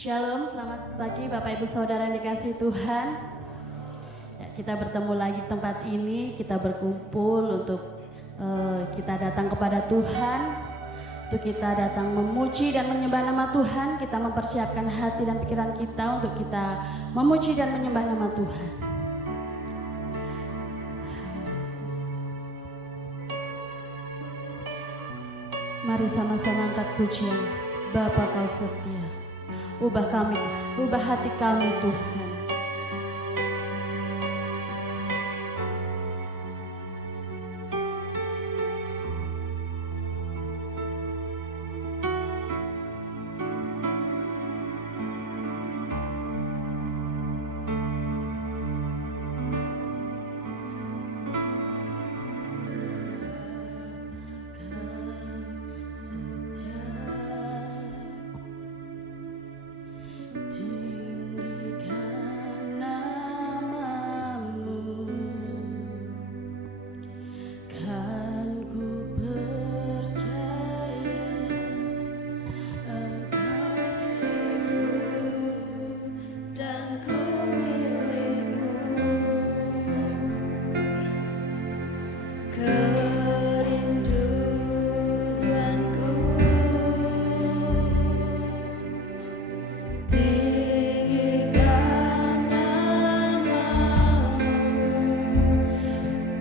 Shalom, selamat pagi Bapak Ibu Saudara yang dikasihi Tuhan. Ya, kita bertemu lagi di tempat ini, kita berkumpul untuk kita datang kepada Tuhan, untuk kita datang memuji dan menyembah nama Tuhan. Kita mempersiapkan hati dan pikiran kita untuk kita memuji dan menyembah nama Tuhan. Mari sama-sama angkat pujian. Bapa, Kau setia. Ubah kami, ubah hati kami Tuhan.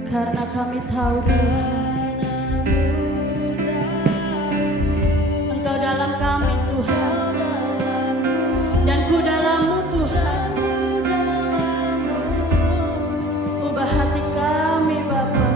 Karena kami tahu Engkau dalam kami Tuhan, dan ku dalam-Mu Tuhan. Ubah hati kami Bapa.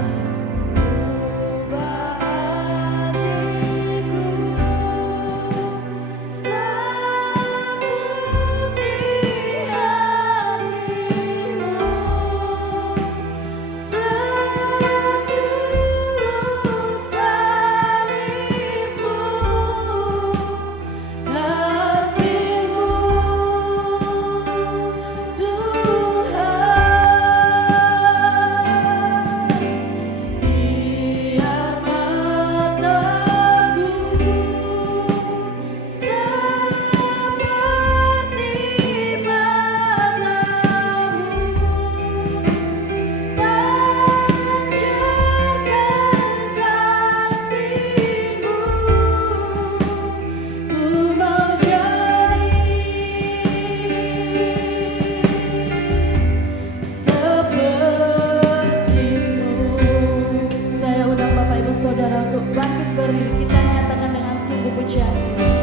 Saudara untuk bangkit berdiri, kita nyatakan dengan sungguh pujian.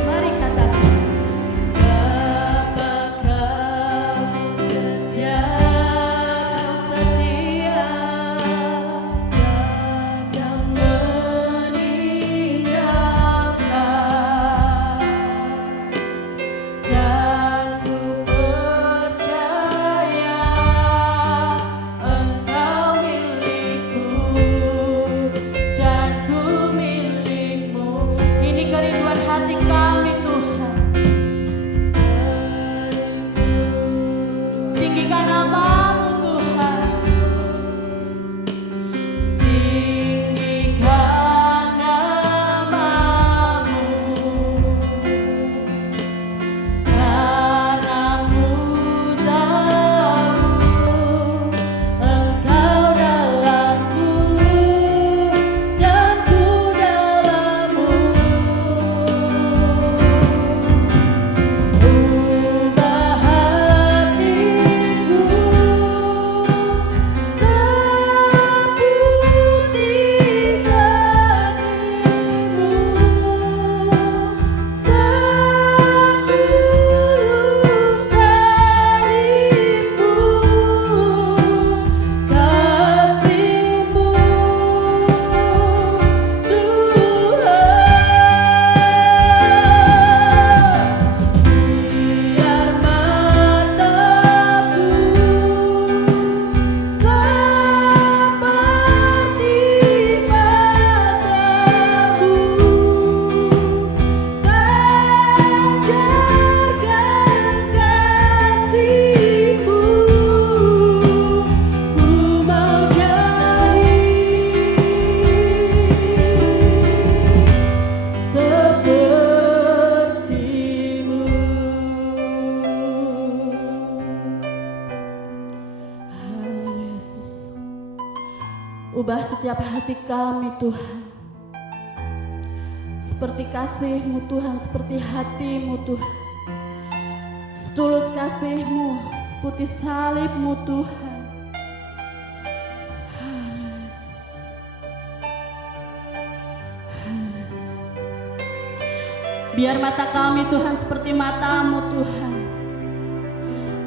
Mari katakan. Milikmu Ubah setiap hati kami Tuhan, seperti kasih-Mu Tuhan, seperti hati-Mu Tuhan, setulus kasih-Mu, seputih salib-Mu Tuhan. Biar mata kami Tuhan seperti mata-Mu Tuhan,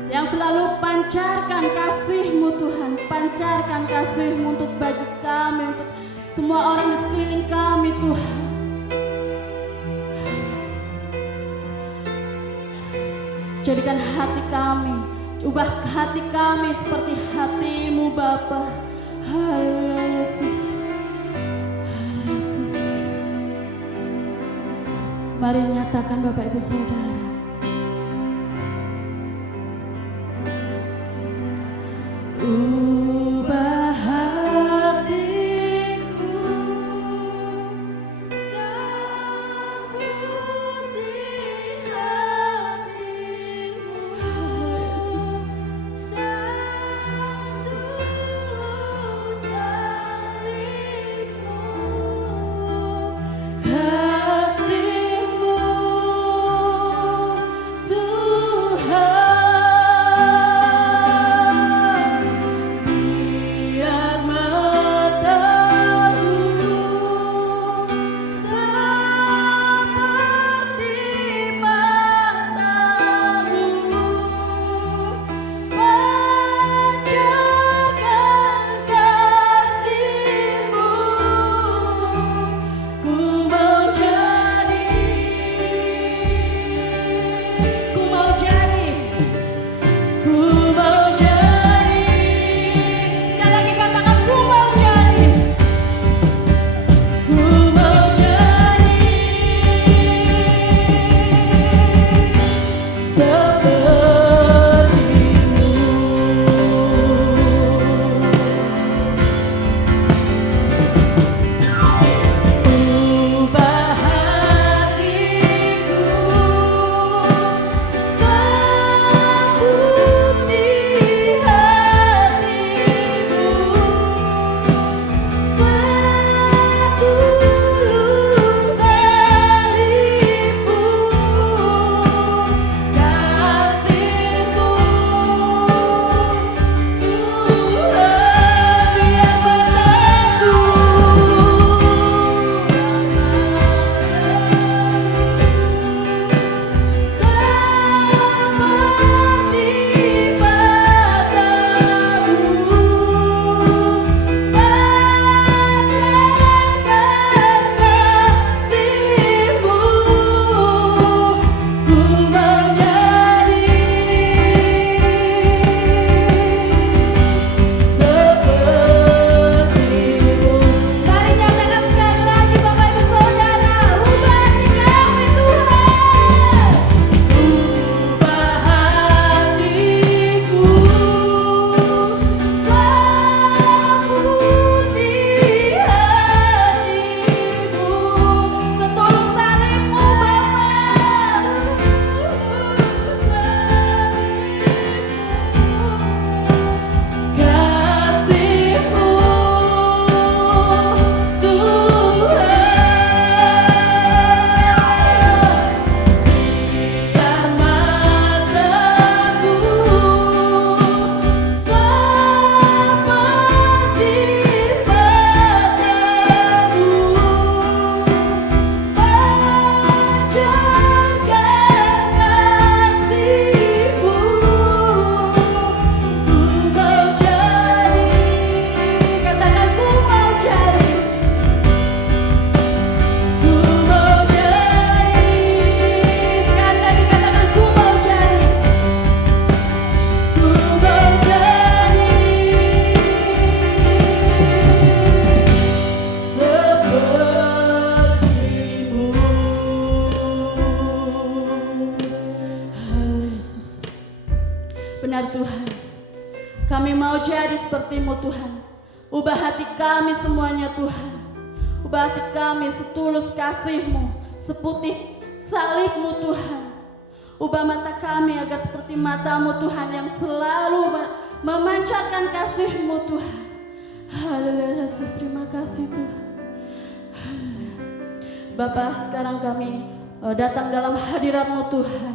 yang selalu pancarkan kasih-Mu Tuhan, pancarkan kasih-Mu untuk bagi kami, untuk semua orang di sekeliling kami Tuhan. Jadikan hati kami, ubah hati kami seperti hati-Mu Bapa. Haleluya Yesus, haleluya Yesus. Mari nyatakan Bapak Ibu Saudara. Ubah hatiku seperti hati-Mu, setulus salib-Mu, kasih-Mu Tuhan. Benar Tuhan, kami mau jadi seperti-Mu Tuhan. Ubah hati kami semuanya Tuhan. Ubah hati kami setulus kasih-Mu, seputih salib-Mu Tuhan. Ubah mata kami agar seperti mata-Mu Tuhan yang selalu memancarkan kasih-Mu Tuhan. Haleluya. Yesus, terima kasih Tuhan. Haleluya. Bapa, sekarang kami datang dalam hadirat-Mu Tuhan,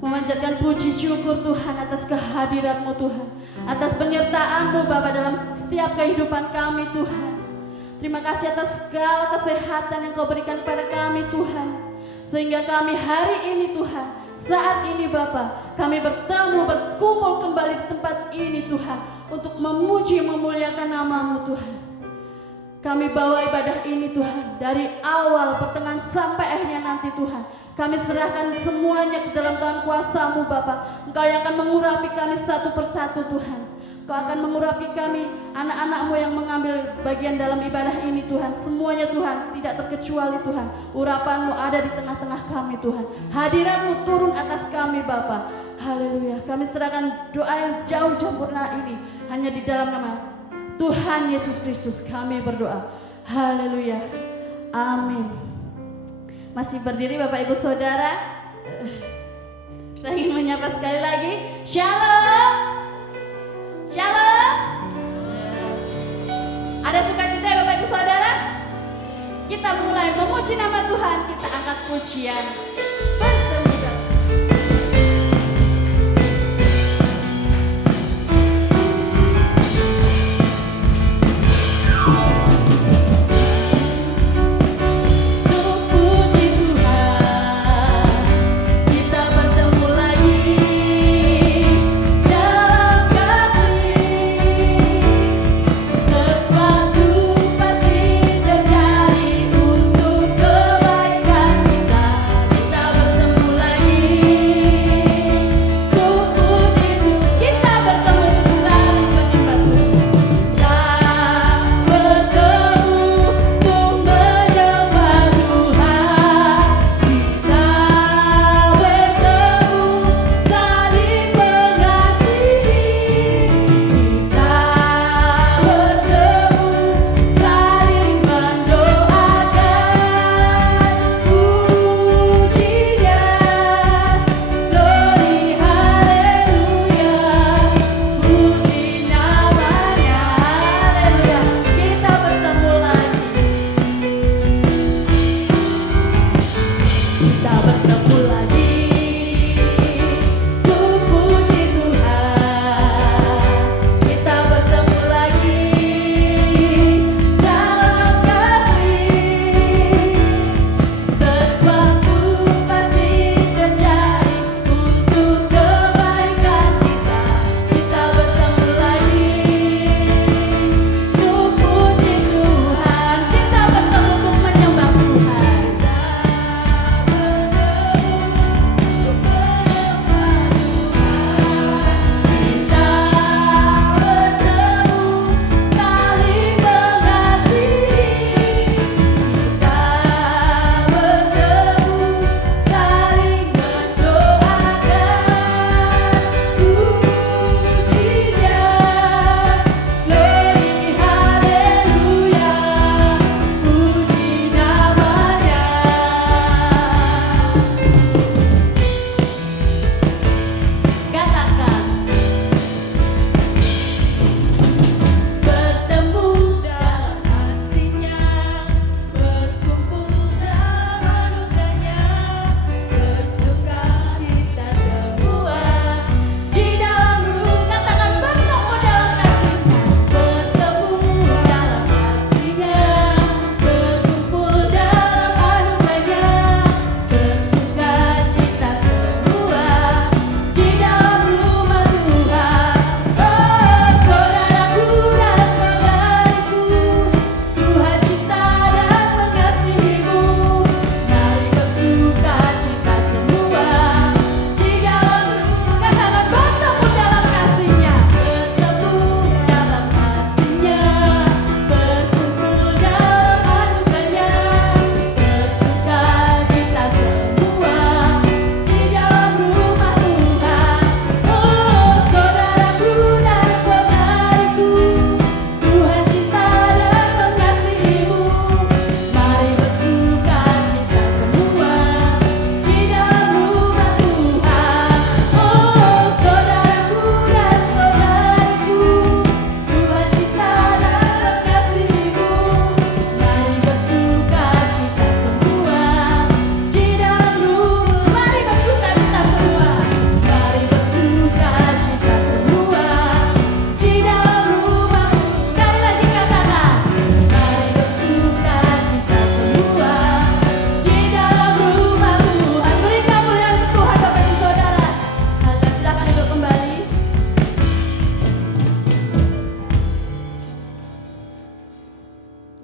memanjatkan puji syukur Tuhan atas kehadirat-Mu Tuhan, atas penyertaan-Mu Bapa dalam setiap kehidupan kami Tuhan. Terima kasih atas segala kesehatan yang Kau berikan kepada kami Tuhan, sehingga kami hari ini Tuhan, saat ini Bapa, kami bertemu, berkumpul kembali di tempat ini Tuhan, untuk memuji, memuliakan nama-Mu Tuhan. Kami bawa ibadah ini Tuhan, dari awal, pertengahan sampai akhirnya nanti Tuhan. Kami serahkan semuanya ke dalam tangan kuasa-Mu Bapa. Engkau yang akan mengurapi kami satu persatu Tuhan. Engkau akan mengurapi kami, anak-anak-Mu yang mengambil bagian dalam ibadah ini Tuhan. Semuanya Tuhan, tidak terkecuali Tuhan. Urapan-Mu ada di tengah-tengah kami Tuhan. Hadirat-Mu turun atas kami Bapa. Haleluya. Kami serahkan doa yang jauh sempurna ini hanya di dalam nama Tuhan Yesus Kristus kami berdoa. Haleluya. Amin. Masih berdiri Bapak Ibu Saudara. Saya ingin menyapa sekali lagi. Shalom. Shalom. Ada sukacita ya Bapak Ibu Saudara? Kita mulai memuji nama Tuhan. Kita angkat pujian. Untuk kebaikan kita bertemu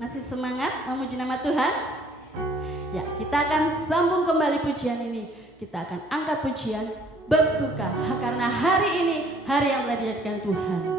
Masih semangat memuji nama Tuhan? Ya, kita akan sambung kembali pujian ini. Kita akan angkat pujian bersuka karena hari ini hari yang telah dijadikan Tuhan.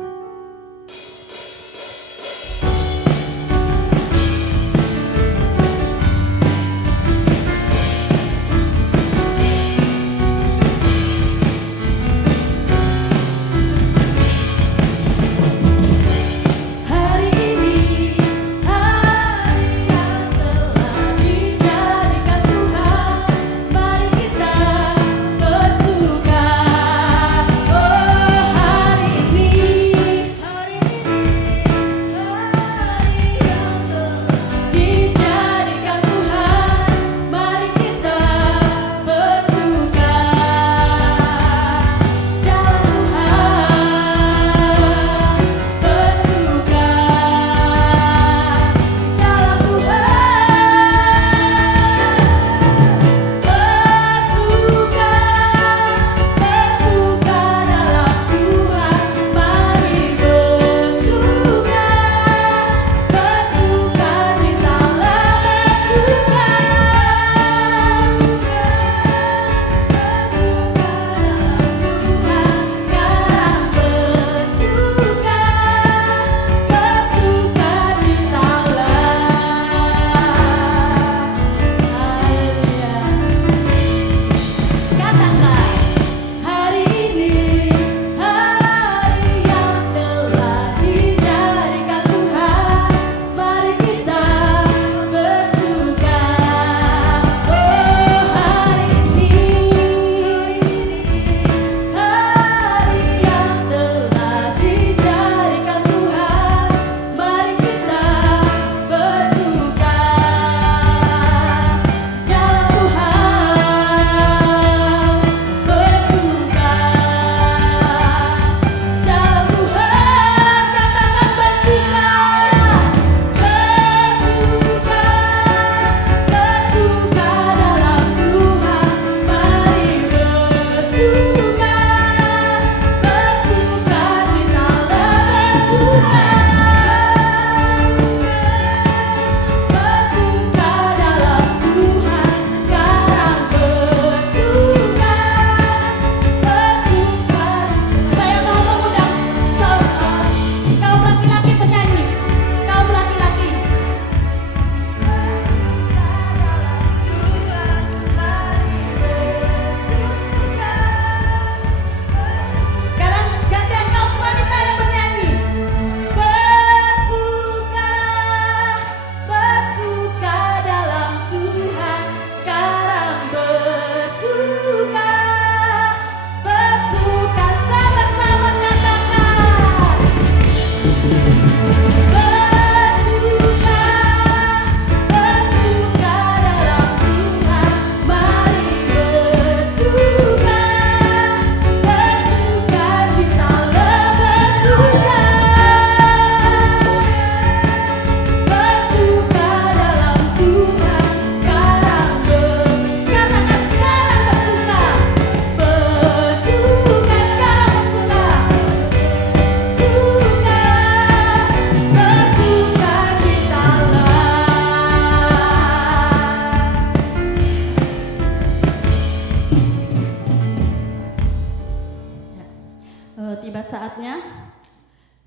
Tiba saatnya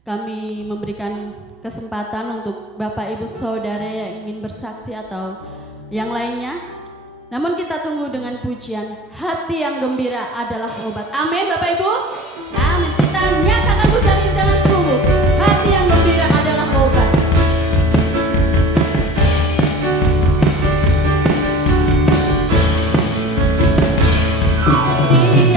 kami memberikan kesempatan untuk Bapak Ibu Saudara yang ingin bersaksi atau yang lainnya. Namun kita tunggu dengan pujian hati yang gembira adalah obat. Amin Bapak Ibu. Amin. Kita nyatakan pujian ini dengan sungguh. Hati yang gembira adalah obat. Hati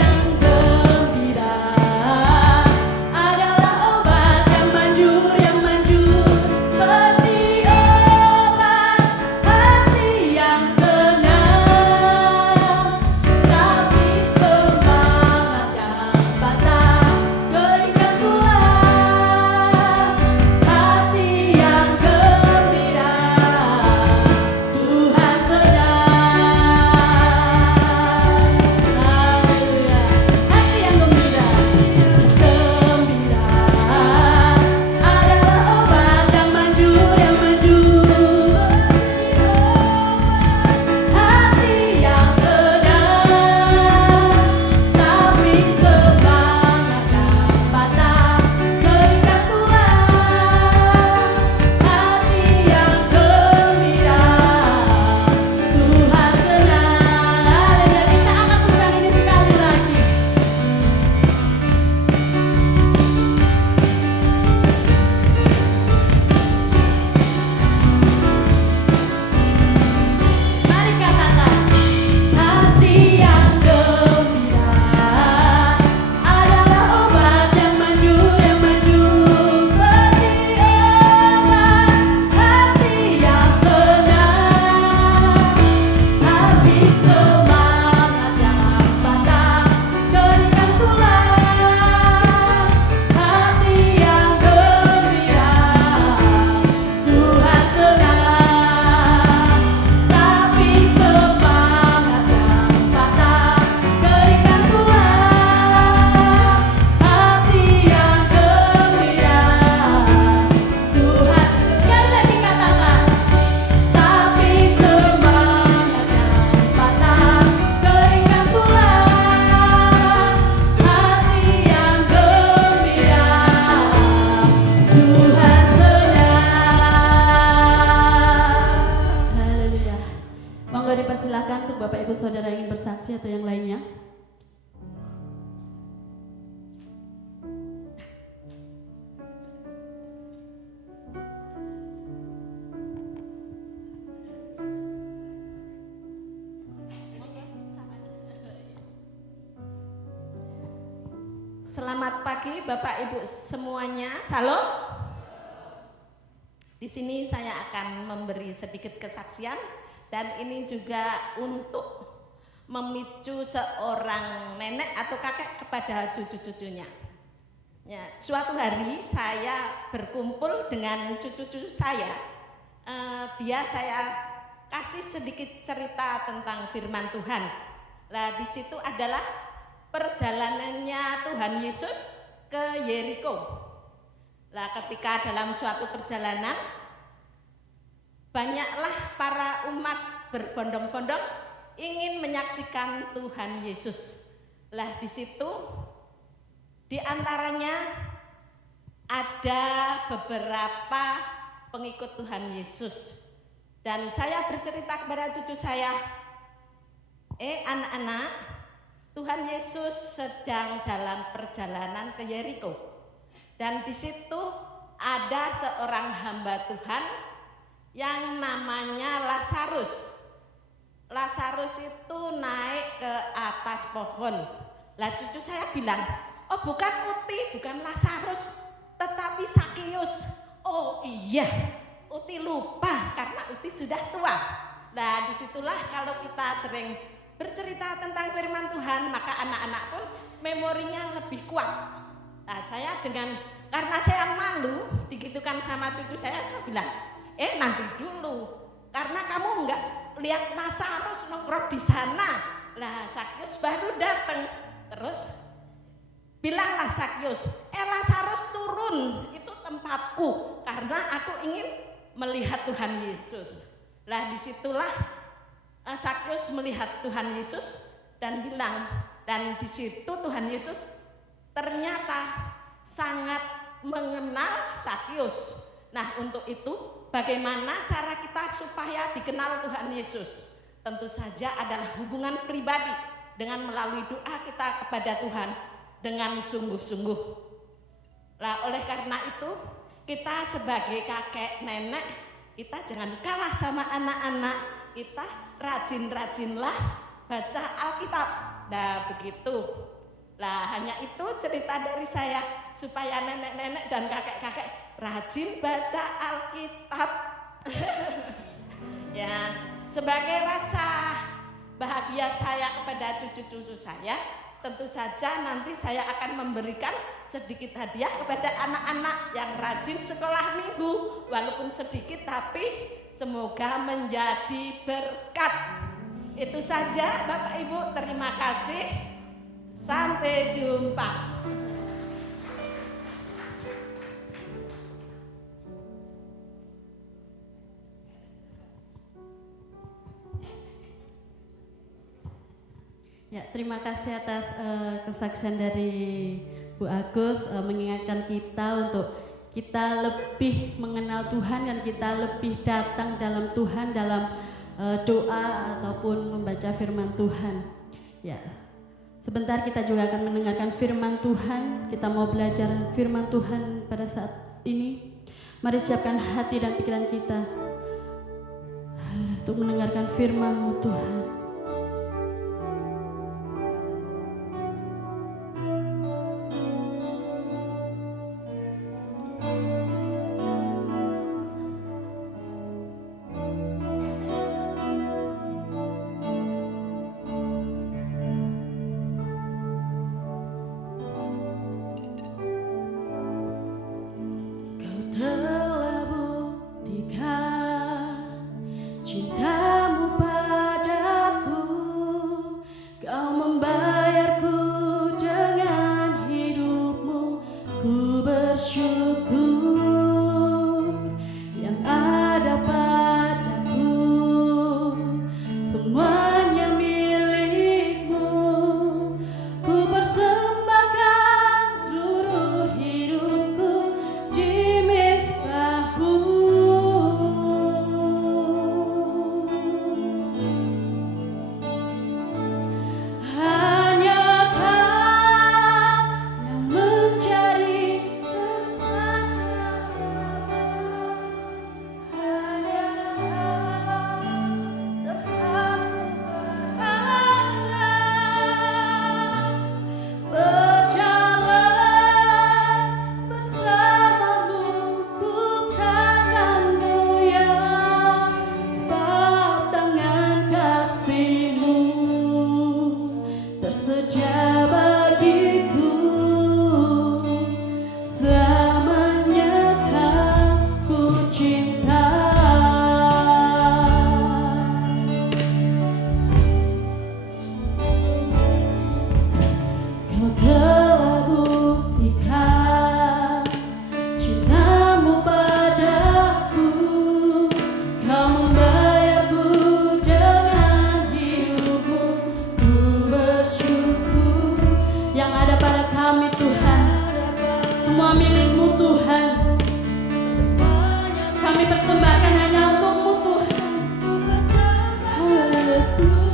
Saudara ingin bersaksi atau yang lainnya? Selamat pagi Bapak Ibu semuanya. Salam. Di sini saya akan memberi sedikit kesaksian dan ini juga untuk memicu seorang nenek atau kakek kepada cucu-cucunya. Ya, suatu hari saya berkumpul dengan cucu-cucu saya. Saya kasih sedikit cerita tentang firman Tuhan. Nah, di situ adalah perjalanannya Tuhan Yesus ke Yeriko. Nah, ketika dalam suatu perjalanan banyaklah para umat berbondong-bondong ingin menyaksikan Tuhan Yesus. Lah di situ di antaranya ada beberapa pengikut Tuhan Yesus. Dan saya bercerita kepada cucu saya, anak-anak, Tuhan Yesus sedang dalam perjalanan ke Yeriko. Dan di situ ada seorang hamba Tuhan yang namanya Lazarus. Lazarus itu naik ke atas pohon. Lah cucu saya bilang, oh bukan Uti, bukan Lazarus, tetapi Sakius. Oh iya, Uti lupa karena Uti sudah tua. Nah disitulah kalau kita sering bercerita tentang firman Tuhan, maka anak-anak pun memorinya lebih kuat. Nah karena saya malu digitukan sama cucu saya bilang, nanti dulu, karena kamu enggak lihat Lazarus nongkrong di sana. Lah Sakyus baru datang, terus bilanglah Sakyus, Lazarus turun, itu tempatku, karena aku ingin melihat Tuhan Yesus. Lah disitulah Sakyus melihat Tuhan Yesus dan bilang, dan di situ Tuhan Yesus ternyata sangat mengenal Sakyus. Nah untuk itu bagaimana cara kita supaya dikenal Tuhan Yesus? Tentu saja adalah hubungan pribadi dengan melalui doa kita kepada Tuhan dengan sungguh-sungguh. Nah oleh karena itu kita sebagai kakek nenek, kita jangan kalah sama anak-anak. Kita rajin-rajinlah baca Alkitab. Nah begitu. Nah hanya itu cerita dari saya supaya nenek-nenek dan kakek-kakek rajin baca Alkitab. Ya, sebagai rasa bahagia saya kepada cucu-cucu saya, tentu saja nanti saya akan memberikan sedikit hadiah kepada anak-anak yang rajin sekolah minggu, walaupun sedikit tapi semoga menjadi berkat. Itu saja Bapak Ibu, terima kasih. Sampai jumpa. Ya, terima kasih atas kesaksian dari Bu Agus mengingatkan kita untuk kita lebih mengenal Tuhan dan kita lebih datang dalam Tuhan dalam doa ataupun membaca firman Tuhan. Ya, sebentar kita juga akan mendengarkan firman Tuhan. Kita mau belajar firman Tuhan pada saat ini. Mari siapkan hati dan pikiran kita untuk mendengarkan firman-Mu Tuhan. Cintamu pada kami persembahkan hanya untuk-Mu Tuhan. Yesus.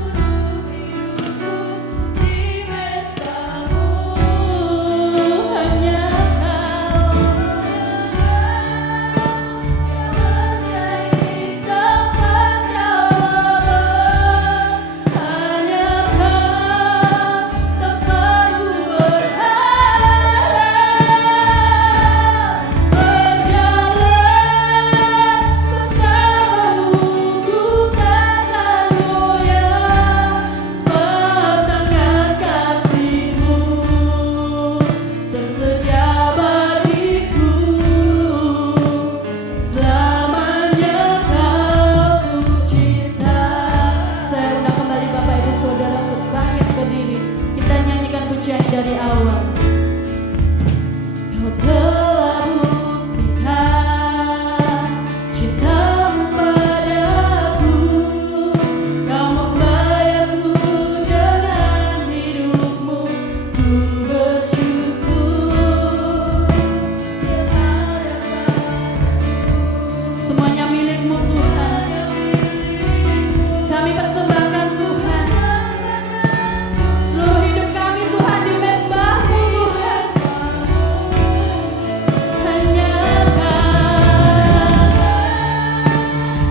Dari awal Kau telah buktikan cinta-Mu padaku, Kau membayarku dengan hidup-Mu. Ku bersyukur yang ada padaku. Semuanya milik-Mu Tuhan. Kami persembahkan Tuhan seluruh hidup kami Tuhan di mezbah-Mu Tuhan. Hanya Kau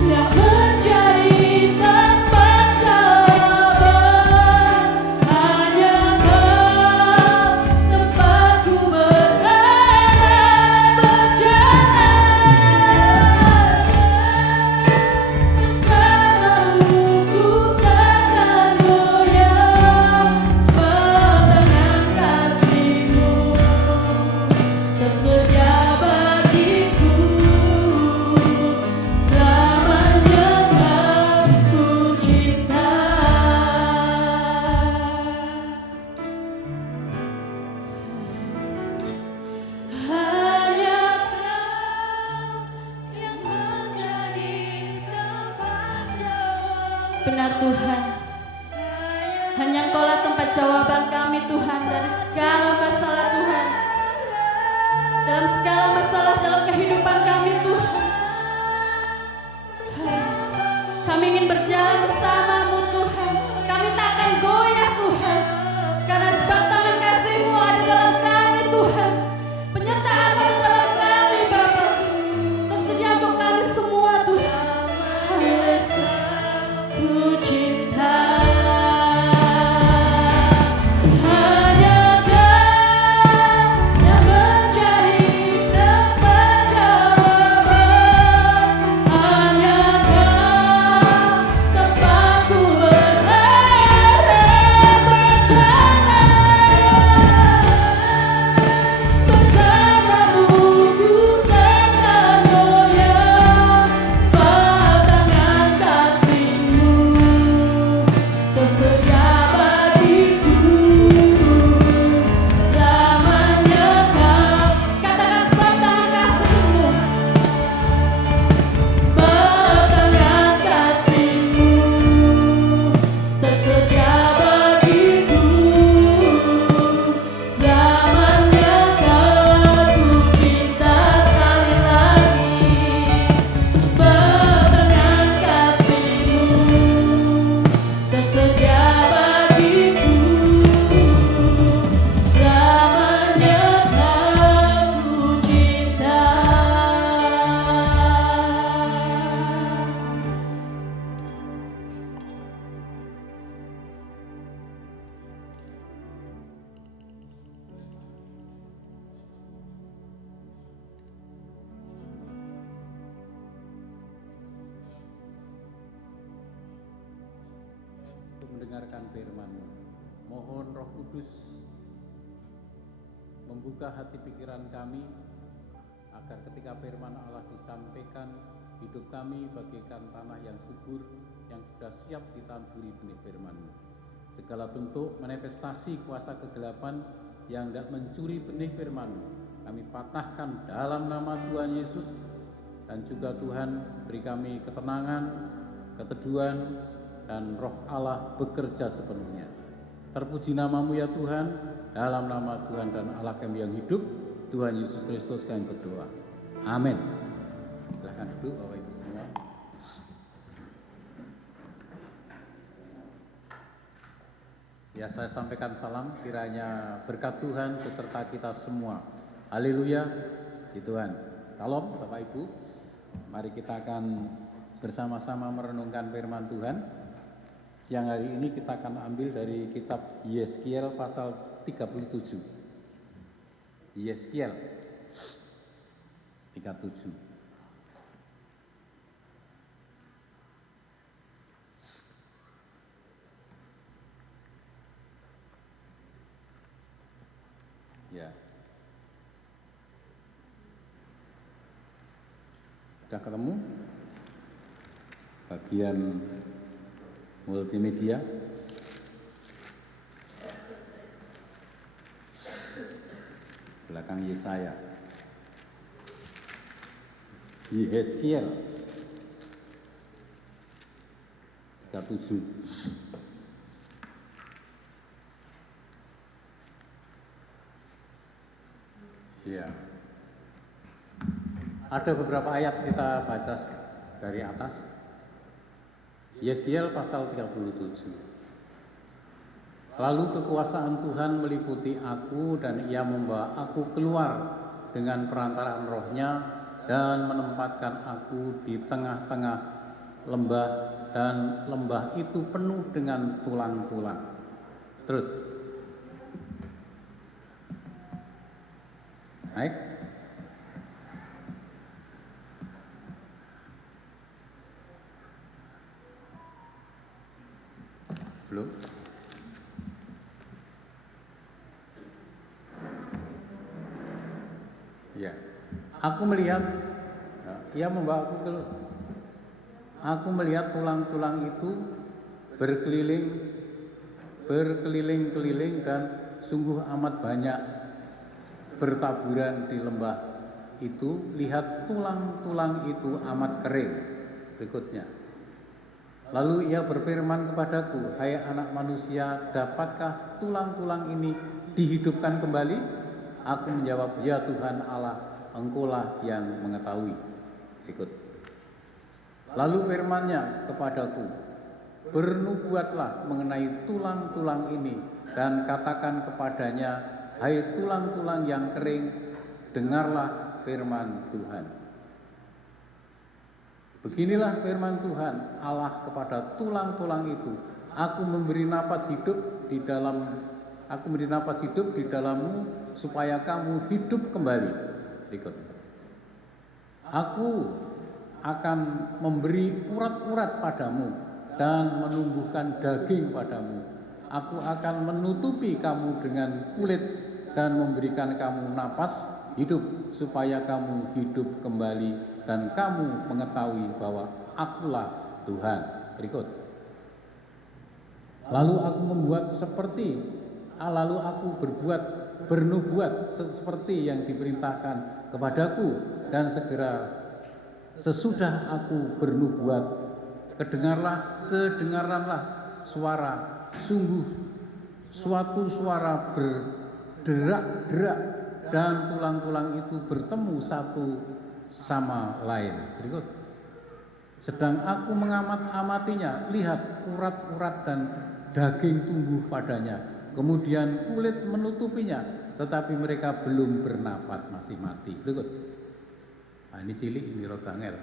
yang menjadi tempat jawaban. Hanya Kau tempatku berharap, berjalan bersama-Mu. Ku takkan goyah sebab tangan kasih-Mu tersedia bagiku. Selamanya Kau ku cinta. Hanya Kau yang menjadi tempat jawaban. Benar Tuhan, hanya Engkaulah tempat jawaban kami Tuhan dari segala masalah Tuhan. Dalam segala masalah dalam kehidupan kami Tuhan. Kami ingin berjalan bersama-Mu Tuhan. Kami tak akan goyah Tuhan, karena sebab tangan kasih-Mu ada dalam kami Tuhan. Penyertaan-Mu ada dalam kami Bapa. Tersedia untuk kami semua Tuhan. Yesus, ku cinta. Hanya Kau yang menjadi tempat jawaban. Hanya Kau tempatku berharap, berjalan bersama-Mu. Ku takkan goyah sebab tangan kasih-Mu tersedia bagiku. Selamanya Kau, katakan sebab tangan kasih-Mu, sebab tangan kasih-Mu tersedia bagiku. Selamanya Kau ku cinta. Sekali lagi, sebab tangan kasih-Mu tersedia bagiku. Selamanya Kau ku cinta. Untuk mendengarkan firman-Mu, mohon Roh Kudus membuka hati pikiran kami agar ketika firman Allah disampaikan, hidup kami bagaikan tanah yang subur yang sudah siap ditaburi benih firman-Mu. Segala bentuk manifestasi kuasa kegelapan yang hendak mencuri benih firman-Mu, kami patahkan dalam nama Tuhan Yesus. Dan juga Tuhan, beri kami ketenangan, keteduhan, dan Roh Allah bekerja sepenuhnya. Terpuji nama-Mu ya Tuhan, dalam nama Tuhan dan Allah kami yang hidup, Tuhan Yesus Kristus kami berdoa. Amin. Silakan. duduk Bapak Ibu semua. Ya, saya sampaikan salam, kiranya berkat Tuhan beserta kita semua. Haleluya, puji Tuhan. Salam Bapak Ibu, mari kita akan bersama-sama merenungkan firman Tuhan. Siang hari ini kita akan ambil dari kitab Yeskiel pasal 37. Yeskiel 37. Ya. Sudah ketemu? Bagian multimedia. Belakang Yesaya. Yeskiel 37. Ya. Ada beberapa ayat kita baca dari atas. Yeskiel pasal 37. Lalu kekuasaan Tuhan meliputi aku dan ia membawa aku keluar dengan perantaraan rohnya dan menempatkan aku di tengah-tengah lembah dan lembah itu penuh dengan tulang-tulang. Terus. Naik. Belum. Ya. Aku melihat, ia membawa aku melihat tulang-tulang itu berkeliling-keliling dan sungguh amat banyak bertaburan di lembah itu. Lihat tulang-tulang itu amat kering. Berikutnya. Lalu ia berfirman kepadaku, hai anak manusia, dapatkah tulang-tulang ini dihidupkan kembali? Aku menjawab, ya Tuhan Allah, Engkaulah yang mengetahui. Ikut. Lalu firman-Nya kepadaku, bernubuatlah mengenai tulang-tulang ini dan katakan kepadanya, hai tulang-tulang yang kering, dengarlah firman Tuhan. Beginilah firman Tuhan Allah kepada tulang-tulang itu, aku memberi napas hidup di dalammu supaya kamu hidup kembali. Berikut. Aku akan memberi urat-urat padamu dan menumbuhkan daging padamu. Aku akan menutupi kamu dengan kulit dan memberikan kamu napas hidup supaya kamu hidup kembali dan kamu mengetahui bahwa akulah Tuhan. Berikut. Lalu aku bernubuat seperti yang diperintahkan kepadaku, dan sesudah aku bernubuat, kedengaranlah suara, sungguh suatu suara berderak-derak, dan tulang-tulang itu bertemu satu sama lain. Berikut. Sedang aku mengamat-amatinya, lihat urat-urat dan daging tumbuh padanya. Kemudian kulit menutupinya, tetapi mereka belum bernapas, masih mati. Berikut. Nah, ini cilik, ini rotangel.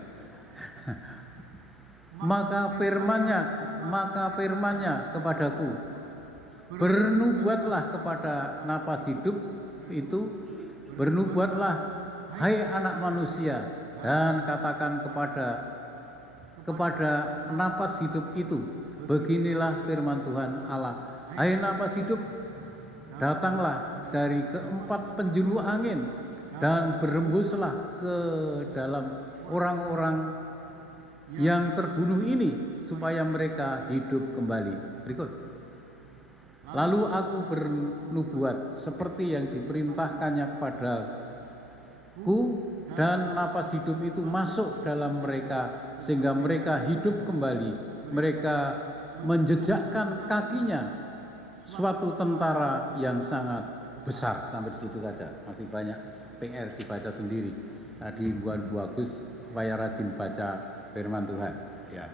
Maka firman-Nya kepadaku, bernubuatlah kepada napas hidup itu, bernubuatlah hai anak manusia, dan katakan kepada napas hidup itu, beginilah firman Tuhan Allah, hai napas hidup, datanglah dari keempat penjuru angin dan berembuslah ke dalam orang-orang yang terbunuh ini supaya mereka hidup kembali. Berikut. Lalu aku bernubuat seperti yang diperintahkannya kepadaku, dan napas hidup itu masuk dalam mereka sehingga mereka hidup kembali. Mereka menjejakkan kakinya suatu tentara yang sangat besar. Sampai di situ saja, masih banyak PR dibaca sendiri. Tadi Buan Bu Agus supaya rajin baca firman Tuhan. Ya.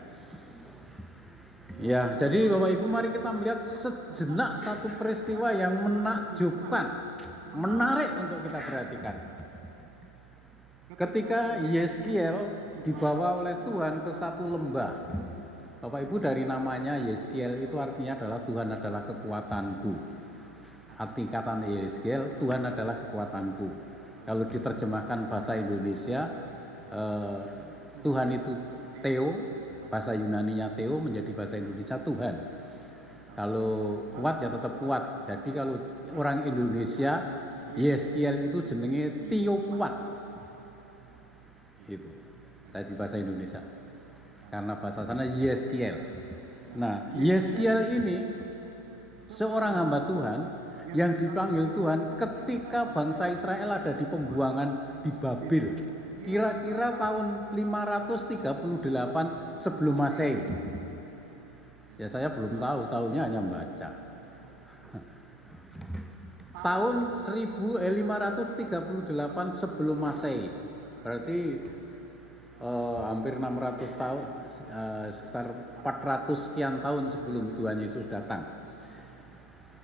Ya, jadi Bapak Ibu mari kita melihat sejenak satu peristiwa yang menakjubkan, menarik untuk kita perhatikan. Ketika Yeskiel dibawa oleh Tuhan ke satu lembah. Bapak Ibu, dari namanya Yeskiel itu artinya adalah Tuhan adalah kekuatanku. Arti kata Yeskiel, Tuhan adalah kekuatanku. Kalau diterjemahkan bahasa Indonesia, Tuhan itu Theo, bahasa Yunaninya Theo menjadi bahasa Indonesia Tuhan. Kalau kuat ya tetap kuat. Jadi kalau orang Indonesia, Yeskiel itu jenenge Tio kuat. Gitu. Tadi bahasa Indonesia. Karena bahasa sana Yeskiel. Nah, Yeskiel ini seorang hamba Tuhan yang dipanggil Tuhan ketika bangsa Israel ada di pembuangan di Babil. Kira-kira tahun 538 sebelum Masehi. Ya saya belum tahu, tahunnya hanya membaca. Tahun 538 sebelum Masehi. Berarti hampir 600 tahun, sekitar 400 sekian tahun sebelum Tuhan Yesus datang.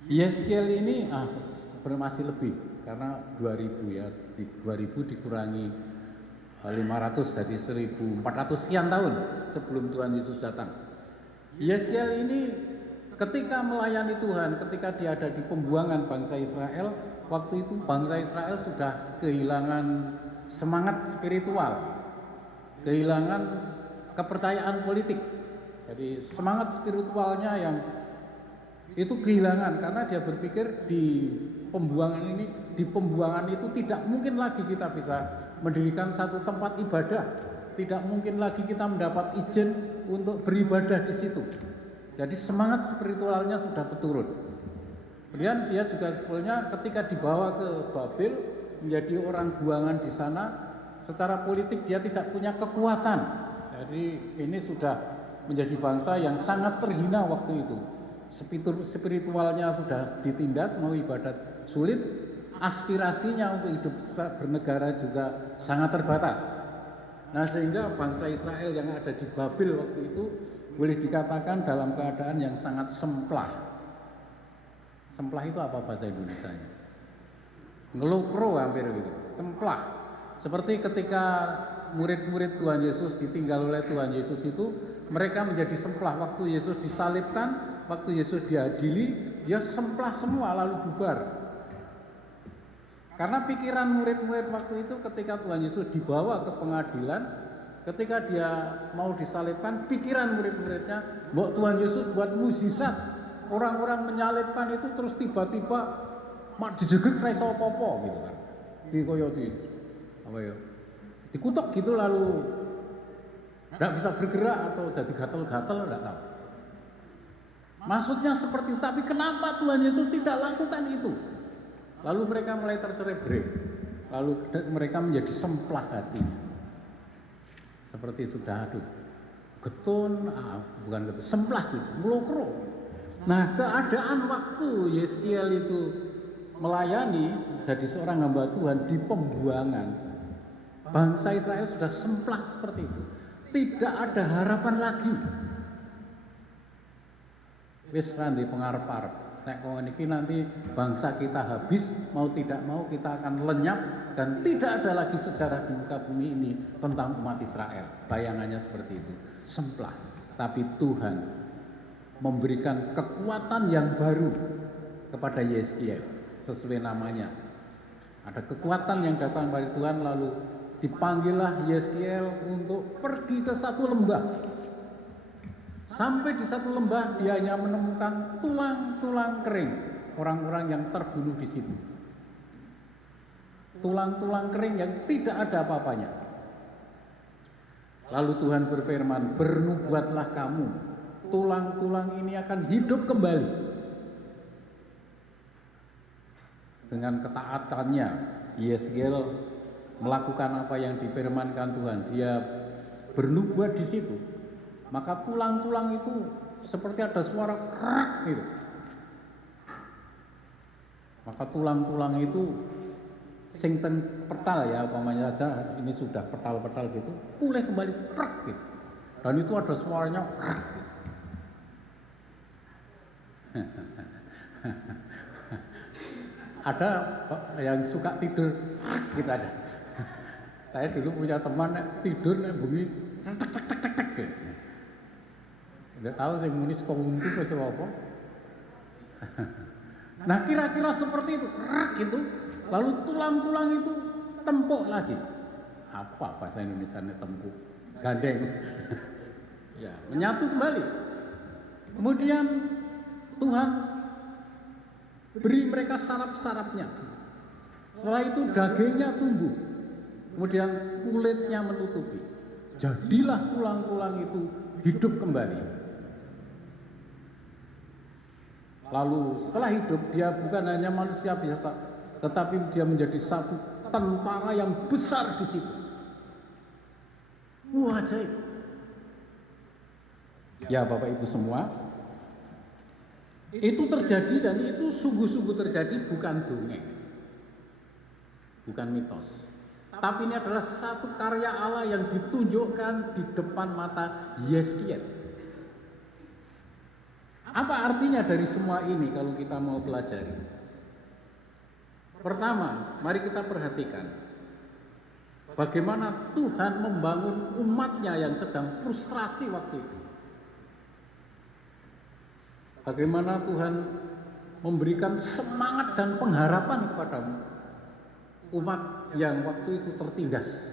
Yeskiel ini masih lebih karena 2000 ya, 2000 dikurangi 500 jadi 1400 sekian tahun sebelum Tuhan Yesus datang. Yeskiel ini ketika melayani Tuhan, ketika dia ada di pembuangan bangsa Israel, waktu itu bangsa Israel sudah kehilangan semangat spiritual, kehilangan kepercayaan politik. Jadi semangat spiritualnya yang itu kehilangan karena dia berpikir di pembuangan itu tidak mungkin lagi kita bisa mendirikan satu tempat ibadah, tidak mungkin lagi kita mendapat izin untuk beribadah di situ. Jadi semangat spiritualnya sudah turun. Kemudian dia juga sebetulnya ketika dibawa ke Babil menjadi orang buangan di sana, secara politik dia tidak punya kekuatan. Jadi ini sudah menjadi bangsa yang sangat terhina waktu itu. Spiritualnya sudah ditindas, mau ibadat sulit, aspirasinya untuk hidup bernegara juga sangat terbatas. Nah, sehingga bangsa Israel yang ada di Babil waktu itu boleh dikatakan dalam keadaan yang sangat semplah. Semplah itu apa bahasa Indonesianya? Ngelokro hampir gitu, semplah. Seperti ketika murid-murid Tuhan Yesus ditinggal oleh Tuhan Yesus itu, mereka menjadi semplah waktu Yesus disalibkan. Waktu Yesus diadili, dia semplah semua lalu bubar. Karena pikiran murid-murid waktu itu ketika Tuhan Yesus dibawa ke pengadilan, ketika dia mau disalibkan, pikiran murid-muridnya, "Mbok Tuhan Yesus buat mukjizat, orang-orang menyalibkan itu terus tiba-tiba mak dijegek ra iso apa-apa," gitu kan. Dikutuk gitu lalu enggak bisa bergerak atau jadi gatel-gatel, enggak tahu. Maksudnya seperti itu, tapi kenapa Tuhan Yesus tidak lakukan itu? Lalu mereka mulai tercerai-berai. Lalu mereka menjadi semplah hatinya. Seperti sudah getun, bukan getun, semplah gitu, ngelokro. Nah, keadaan waktu Yeskiel itu melayani jadi seorang hamba Tuhan di pembuangan, bangsa Israel sudah semplah seperti itu. Tidak ada harapan lagi. Wis randi pengarep-arep. Nek kok niki nanti bangsa kita habis, mau tidak mau kita akan lenyap dan tidak ada lagi sejarah di muka bumi ini tentang umat Israel. Bayangannya seperti itu, semplah. Tapi Tuhan memberikan kekuatan yang baru kepada Yeskiel sesuai namanya. Ada kekuatan yang datang dari Tuhan, lalu dipanggillah Yeskiel untuk pergi ke satu lembah. Sampai di satu lembah dia hanya menemukan tulang-tulang kering orang-orang yang terbunuh di situ. Tulang-tulang kering yang tidak ada apa-apanya. Lalu Tuhan berfirman, "Bernubuatlah kamu, tulang-tulang ini akan hidup kembali." Dengan ketaatannya, Yeskiel melakukan apa yang difirmankan Tuhan. Dia bernubuat di situ. Maka tulang-tulang itu seperti ada suara kerak gitu. Maka tulang-tulang itu sing ten petal ya, umpamanya saja ini sudah petal-petal gitu, pulih kembali prak gitu. Dan itu ada suaranya prak gitu. Ada yang suka tidur gitu ada. Saya dulu punya teman tidur bunyi tek tek tek tek tek gitu. Nggak tahu saya muni sekomungku atau apa. Nah kira-kira seperti itu, rak itu, lalu tulang-tulang itu tempuk lagi. Apa bahasa Indonesianya tempuk? Gandeng. Ya, menyatu kembali. Kemudian Tuhan beri mereka saraf-sarafnya. Setelah itu dagingnya tumbuh. Kemudian kulitnya menutupi. Jadilah tulang-tulang itu hidup kembali. Lalu setelah hidup dia bukan hanya manusia biasa, tetapi dia menjadi satu tentara yang besar di situ. Wah, ajaib. Ya Bapak Ibu semua, itu terjadi dan itu sungguh-sungguh terjadi, bukan dongeng, bukan mitos. Tapi ini adalah satu karya Allah yang ditunjukkan di depan mata Yeskiel. Apa artinya dari semua ini kalau kita mau pelajari? Pertama, mari kita perhatikan bagaimana Tuhan membangun umatnya yang sedang frustrasi waktu itu. Bagaimana Tuhan memberikan semangat dan pengharapan kepada umat yang waktu itu tertindas.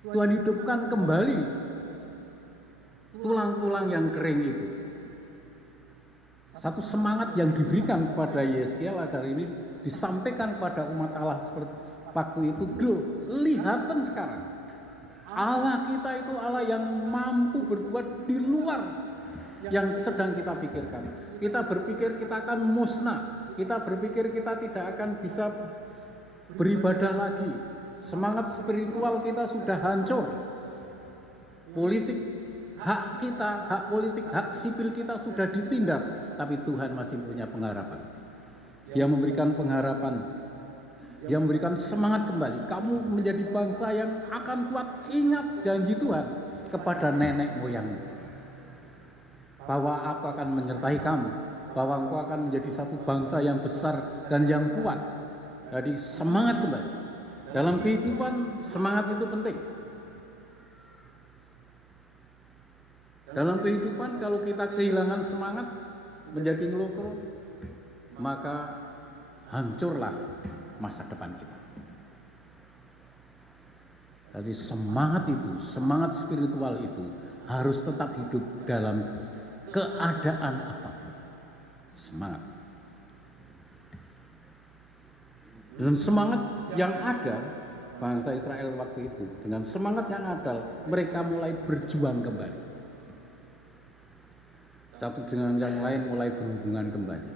Tuhan hidupkan kembali tulang-tulang yang kering itu. Satu semangat yang diberikan kepada Yeskiel agar ini disampaikan kepada umat Allah seperti waktu itu. Lihatan sekarang, Allah kita itu Allah yang mampu berbuat di luar yang sedang kita pikirkan. Kita berpikir kita akan musnah, kita berpikir kita tidak akan bisa beribadah lagi. Semangat spiritual kita sudah hancur. Politik, hak kita, hak politik, hak sipil kita sudah ditindas, tapi Tuhan masih punya pengharapan. Dia memberikan pengharapan. Dia memberikan semangat kembali. Kamu menjadi bangsa yang akan kuat. Ingat janji Tuhan kepada nenek moyangmu, bahwa aku akan menyertai kamu, bahwa engkau akan menjadi satu bangsa yang besar dan yang kuat. Jadi semangat kembali. Dalam kehidupan semangat itu penting. Dalam kehidupan kalau kita kehilangan semangat menjadi ngelokro, maka hancurlah masa depan kita. Jadi semangat itu, semangat spiritual itu harus tetap hidup dalam keadaan apapun. Semangat. Dan semangat yang ada bangsa Israel waktu itu, dengan semangat yang ada, mereka mulai berjuang kembali. Satu dengan yang lain mulai berhubungan kembali.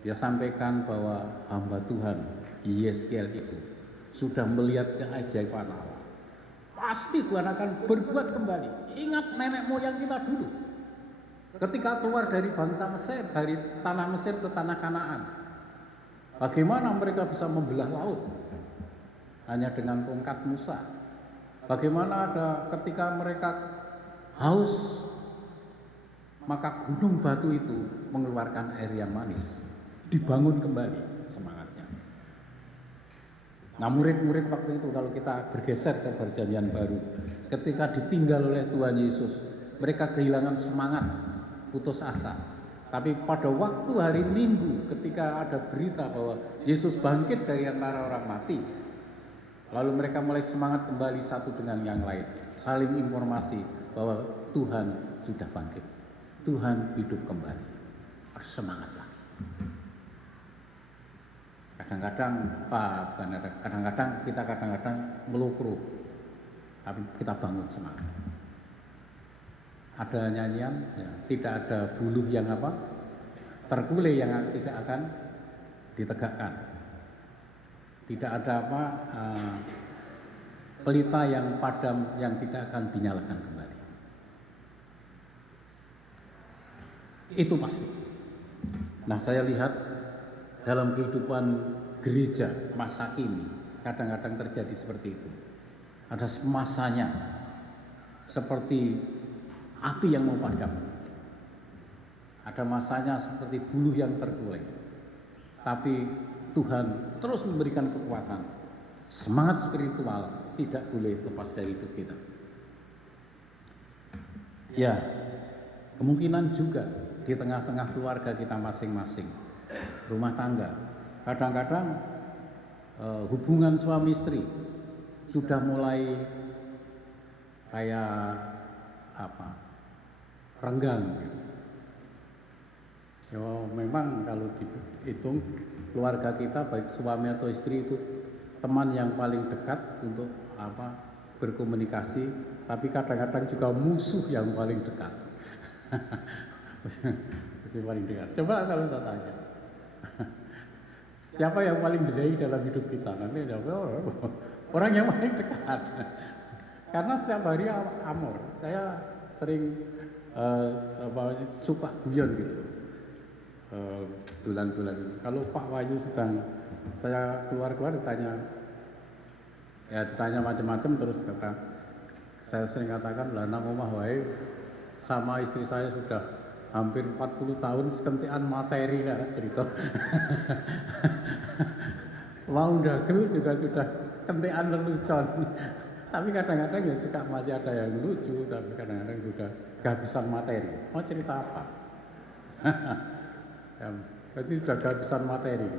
Dia sampaikan bahwa hamba Tuhan Yeskiel itu sudah melihat keajaiban Allah. Pasti Tuhan akan berbuat kembali. Ingat nenek moyang kita dulu, ketika keluar dari bangsa Mesir, dari tanah Mesir ke tanah Kanaan, bagaimana mereka bisa membelah laut hanya dengan tongkat Musa. Bagaimana ada ketika mereka haus, maka gunung batu itu mengeluarkan air yang manis. Dibangun kembali semangatnya. Nah murid-murid waktu itu kalau kita bergeser ke perjanjian baru, ketika ditinggal oleh Tuhan Yesus, mereka kehilangan semangat, putus asa. Tapi pada waktu hari Minggu ketika ada berita bahwa Yesus bangkit dari antara orang mati, lalu mereka mulai semangat kembali satu dengan yang lain, saling informasi bahwa Tuhan sudah bangkit, Tuhan hidup kembali, bersemangat lagi. Kadang-kadang kita melukru, tapi kita bangun semangat. Ada nyanyian, ya, tidak ada buluh yang terkulai yang tidak akan ditegakkan. Tidak ada pelita yang padam yang tidak akan dinyalakan kembali. Itu pasti. Nah saya lihat dalam kehidupan gereja masa kini kadang-kadang terjadi seperti itu. Ada masanya seperti api yang mau padam. Ada masanya seperti buluh yang terkulai. Tapi Tuhan terus memberikan kekuatan. Semangat spiritual tidak boleh lepas dari hidup kita. Ya, kemungkinan juga di tengah-tengah keluarga kita masing-masing, rumah tangga, kadang-kadang hubungan suami istri sudah mulai kayak renggang gitu. Ya, memang kalau dihitung keluarga kita baik suami atau istri itu teman yang paling dekat untuk berkomunikasi, tapi kadang-kadang juga musuh yang paling dekat. Musuh paling dekat. Coba kalau saya tanya, siapa yang paling jelek dalam hidup kita? Nanti orang yang paling dekat. Karena setiap hari amor. Saya sering suka guyon gitu. Bulan-bulan. Kalau Pak Wahyu sedang saya keluar-keluar ditanya macam-macam, terus saya sering katakan lah nang omah wae sama istri saya sudah hampir 40 tahun sekentian materi lah cerita. Mau dagel juga sudah kentian lelucon. Tapi kadang-kadang ya suka masih ada yang lucu, tapi kadang-kadang juga kehabisan materi. Mau cerita apa? Berarti sudah kehabisan materi.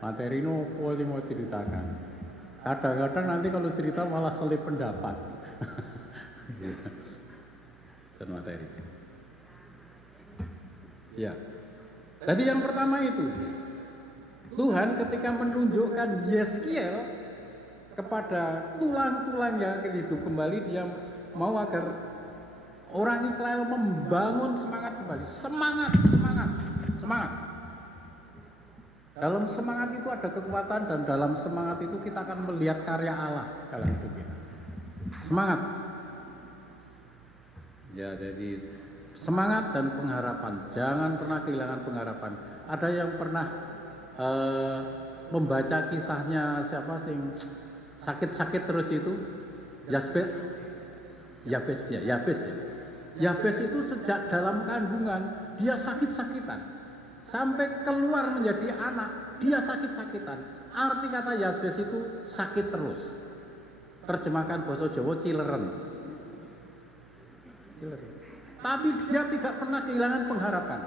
Materi nopo ini mau ceritakan. Kadang-kadang nanti kalau cerita malah selip pendapat. Dan materi. Ya. Jadi yang pertama itu, Tuhan ketika menunjukkan Yeskiel kepada tulang-tulang yang akan hidup kembali, dia mau agar orang Israel membangun semangat kembali. Semangat. Dalam semangat itu ada kekuatan, dan dalam semangat itu kita akan melihat karya Allah dalam hidup kita. Semangat. Ya, jadi semangat dan pengharapan. Jangan pernah kehilangan pengharapan. Ada yang pernah membaca kisahnya siapa sih sakit-sakit terus itu? Yabes ya. Yabes itu sejak dalam kandungan dia sakit-sakitan. Sampai keluar menjadi anak, dia sakit-sakitan. Arti kata Yabes itu sakit terus. Terjemahkan bahasa Jawa cileren. Tapi dia tidak pernah kehilangan pengharapan.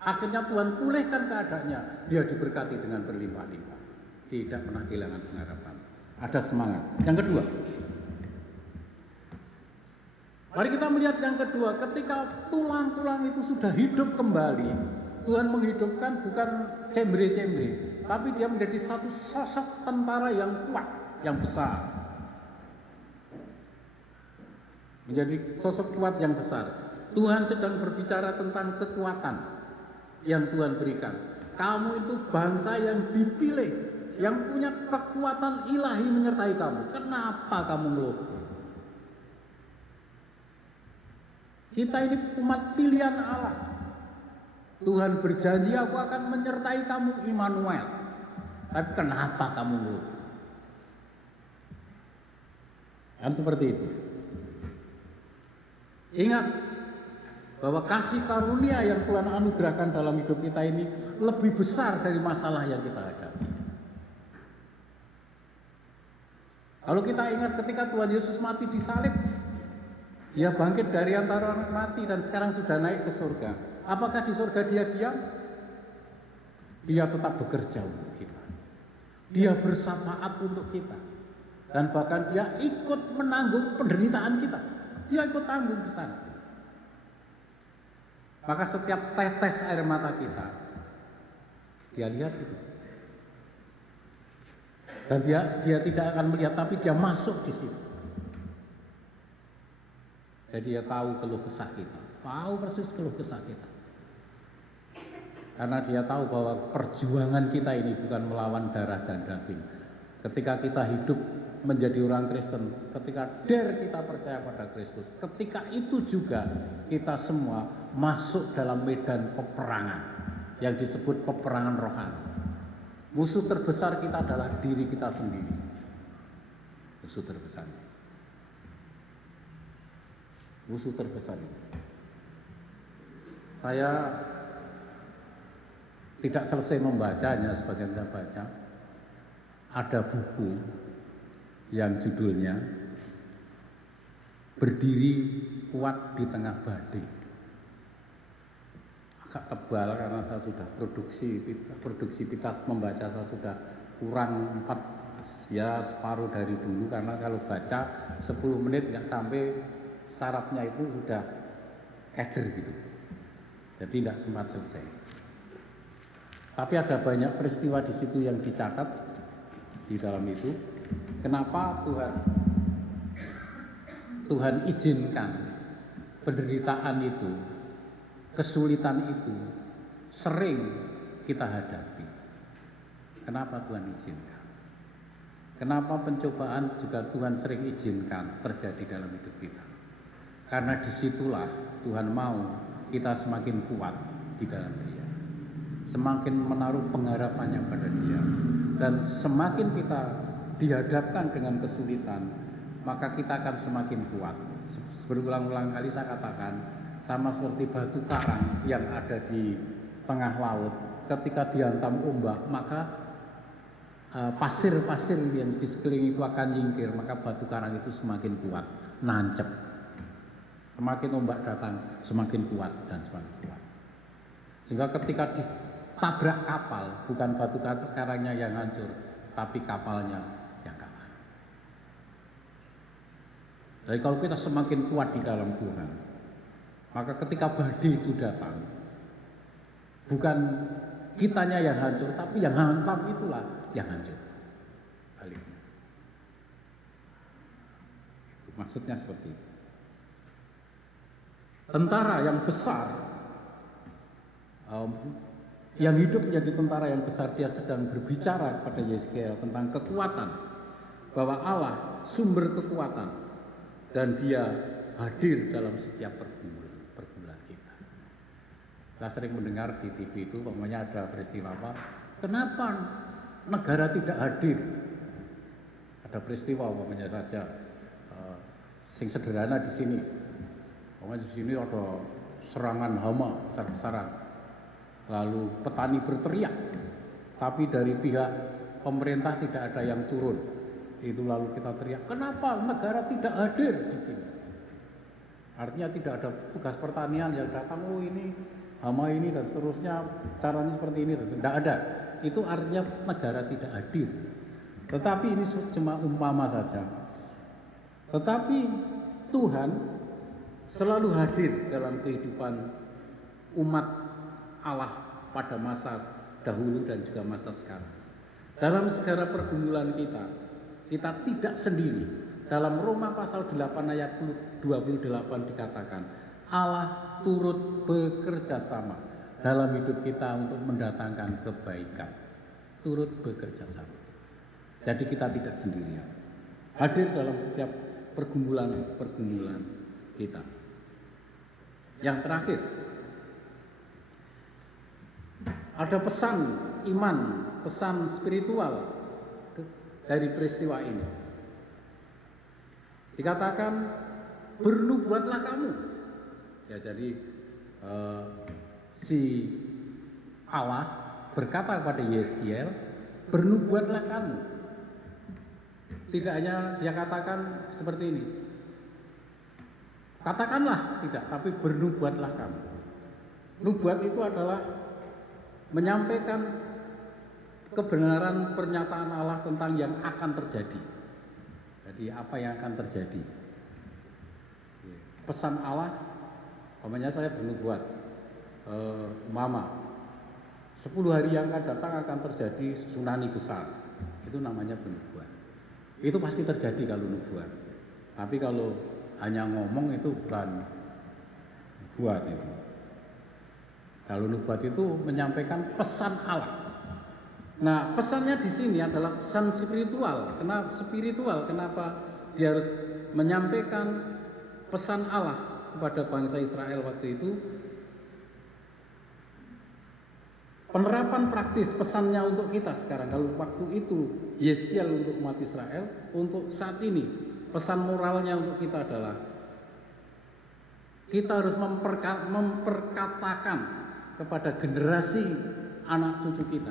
Akhirnya Tuhan pulihkan keadaannya. Dia diberkati dengan berlimpah-limpah. Tidak pernah kehilangan pengharapan. Ada semangat. Yang kedua, mari kita melihat yang kedua, ketika tulang-tulang itu sudah hidup kembali, Tuhan menghidupkan bukan cembre-cembre, tapi dia menjadi satu sosok tentara yang kuat, yang besar. Menjadi sosok kuat yang besar. Tuhan sedang berbicara tentang kekuatan yang Tuhan berikan. Kamu itu bangsa yang dipilih, yang punya kekuatan ilahi menyertai kamu. Kenapa kamu ngeluh? Kita ini umat pilihan Allah. Tuhan berjanji, aku akan menyertai kamu, Immanuel. Tapi kenapa kamu ngeluh? Kan seperti itu. Ingat bahwa kasih karunia yang Tuhan anugerahkan dalam hidup kita ini lebih besar dari masalah yang kita hadapi. Kalau kita ingat ketika Tuhan Yesus mati di salib, dia bangkit dari antara orang mati dan sekarang sudah naik ke surga. Apakah di surga dia diam? Dia tetap bekerja untuk kita. Dia bersyafaat untuk kita. Dan bahkan dia ikut menanggung penderitaan kita. Dia ikut tanggung di sana. Maka setiap tetes air mata kita, dia lihat itu. Dan dia tidak akan melihat, tapi dia masuk di situ. Jadi dia tahu keluh kesah kita, tahu persis keluh kesah kita. Karena dia tahu bahwa perjuangan kita ini bukan melawan darah dan daging. Ketika kita hidup menjadi orang Kristen, ketika kita percaya pada Kristus, ketika itu juga kita semua masuk dalam medan peperangan yang disebut peperangan rohani. Musuh terbesar kita adalah diri kita sendiri. Musuh terbesar. Musuh terbesar itu. Saya tidak selesai membacanya, sebagian saya baca. Ada buku yang judulnya Berdiri Kuat di Tengah Badai. Agak tebal karena saya sudah produksivitas membaca saya sudah kurang 4, ya separuh dari dulu, karena kalau baca 10 menit nggak sampai sarafnya itu sudah keder gitu. Jadi nggak sempat selesai. Tapi ada banyak peristiwa di situ yang dicatat di dalam itu. Kenapa Tuhan izinkan penderitaan itu, kesulitan itu sering kita hadapi? Kenapa Tuhan izinkan? Kenapa pencobaan juga Tuhan sering izinkan terjadi dalam hidup kita? Karena disitulah Tuhan mau kita semakin kuat di dalam Dia, semakin menaruh pengharapannya pada Dia, dan semakin kita dihadapkan dengan kesulitan, maka kita akan semakin kuat. Berulang-ulang kali saya katakan, sama seperti batu karang yang ada di tengah laut, ketika dihantam ombak, maka pasir-pasir yang di sekeliling itu akan nyingkir, maka batu karang itu semakin kuat, nancep. Semakin ombak datang, semakin kuat dan semakin kuat. Sehingga ketika ditabrak kapal, bukan batu karangnya yang hancur, tapi kapalnya yang kalah. Jadi kalau kita semakin kuat di dalam Tuhan, maka ketika badai itu datang, bukan kitanya yang hancur, tapi yang hantam itulah yang hancur. Baliknya. Itu maksudnya seperti itu. Tentara yang besar, yang hidup menjadi tentara yang besar, dia sedang berbicara kepada Yeskiel tentang kekuatan, bahwa Allah sumber kekuatan, dan Dia hadir dalam setiap pergumulan kita. Kita sering mendengar di TV itu, umpamanya ada peristiwa apa, kenapa negara tidak hadir? Ada peristiwa umpamanya saja, sing sederhana di sini. Umpamanya di sini ada serangan hama besar-besaran, lalu petani berteriak, tapi dari pihak pemerintah tidak ada yang turun. Itu lalu kita teriak, kenapa negara tidak hadir di sini? Artinya tidak ada tugas pertanian yang datang, oh ini hama ini dan seterusnya, caranya seperti ini, tidak ada. Itu artinya negara tidak hadir. Tetapi ini cuma umpama saja. Tetapi Tuhan selalu hadir dalam kehidupan umat Allah pada masa dahulu dan juga masa sekarang. Dalam segala pergumulan kita tidak sendiri. Dalam Roma pasal 8 ayat 28 dikatakan, Allah turut bekerja sama dalam hidup kita untuk mendatangkan kebaikan. Turut bekerja sama. Jadi kita tidak sendirian. Hadir dalam setiap pergumulan kita. Yang terakhir, ada pesan iman, pesan spiritual dari peristiwa ini. Dikatakan, bernubuatlah kamu. Ya, jadi si Allah berkata kepada Yeskiel, bernubuatlah kamu. Tidak hanya dia katakan seperti ini, katakanlah tidak, tapi bernubuatlah kamu. Nubuat itu adalah menyampaikan kebenaran pernyataan Allah tentang yang akan terjadi. Jadi apa yang akan terjadi? Pesan Allah, umpamanya saya bernubuat, Mama, 10 hari yang akan datang akan terjadi tsunami besar. Itu namanya bernubuat. Itu pasti terjadi kalau nubuat. Tapi kalau hanya ngomong itu bukan nubuat itu. Kalau nubuat itu menyampaikan pesan Allah. Nah, pesannya di sini adalah pesan spiritual. Kenapa spiritual? Kenapa dia harus menyampaikan pesan Allah kepada bangsa Israel waktu itu? Penerapan praktis pesannya untuk kita sekarang. Kalau waktu itu Yeskiel untuk umat Israel, untuk saat ini pesan moralnya untuk kita adalah kita harus memperkatakan kepada generasi anak cucu kita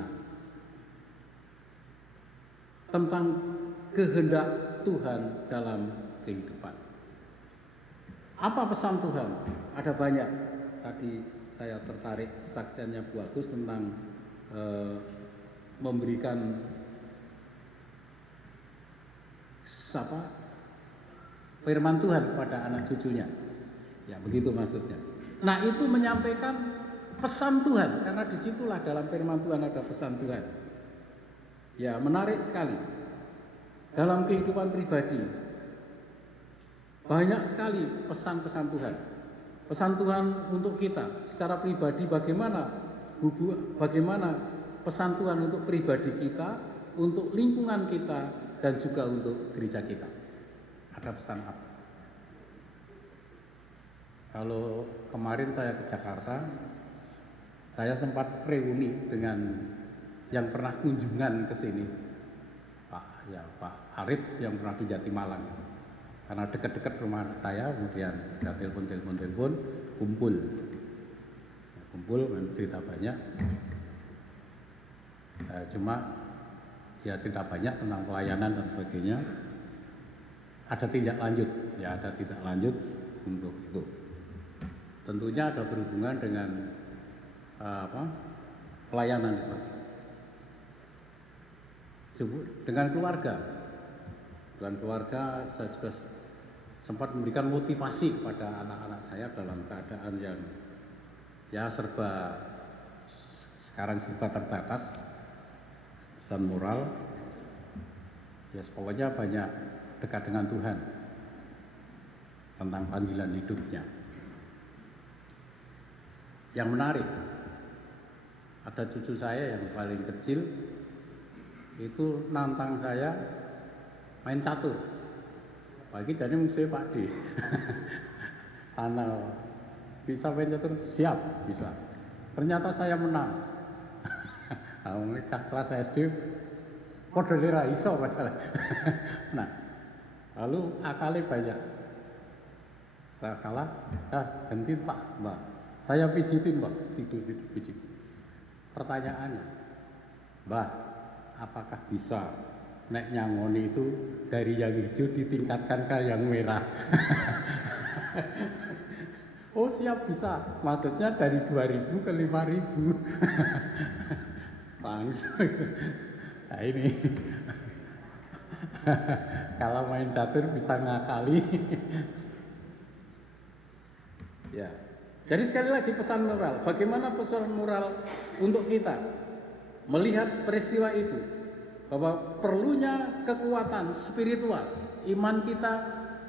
tentang kehendak Tuhan dalam kehidupan. Apa pesan Tuhan? Ada banyak. Tadi saya tertarik kesaksiannya Bu Agus tentang memberikan firman Tuhan kepada anak cucunya. Ya, begitu maksudnya. Nah, itu menyampaikan pesan Tuhan, karena disitulah dalam firman Tuhan ada pesan Tuhan. Ya, menarik sekali. Dalam kehidupan pribadi, banyak sekali pesan-pesan Tuhan. Pesan Tuhan untuk kita secara pribadi, bagaimana pesan Tuhan untuk pribadi kita, untuk lingkungan kita, dan juga untuk gereja kita. Ada pesan apa? Kalau kemarin saya ke Jakarta, saya sempat reuni dengan yang pernah kunjungan ke sini, Pak Arif yang pernah di Jatimalang. Karena dekat-dekat rumah saya, kemudian ada telepon, kumpul cerita banyak. Cuma ya cerita banyak tentang pelayanan dan sebagainya. Ada tindak lanjut, ya ada tindak lanjut untuk itu. Tentunya ada berhubungan dengan pelayanan dengan keluarga. Dengan keluarga saya juga sempat memberikan motivasi kepada anak-anak saya dalam keadaan yang ya sekarang serba terbatas, pesan moral. Ya pokoknya banyak dekat dengan Tuhan tentang panggilan hidupnya. Yang menarik, ada cucu saya yang paling kecil itu nantang saya main catur. Pagi jadi musuhnya Pak D. Tanah bisa main catur, siap bisa. Ternyata saya menang. Kelas SD padha ra iso masalah. Nah, lalu akalnya banyak. Saya kalah, ganti Mbak. Saya pijitin Mbak, tidur pijit. Pertanyaannya, Mbah, apakah bisa nek nyangoni itu dari yang hijau ditingkatkan ke yang merah? Oh siap bisa, maksudnya dari 2.000 ke 5.000. Bangsa. Nah ini kalau main catur bisa ngakali. Ya. Jadi sekali lagi pesan moral. Bagaimana pesan moral untuk kita melihat peristiwa itu, bahwa perlunya kekuatan spiritual. Iman kita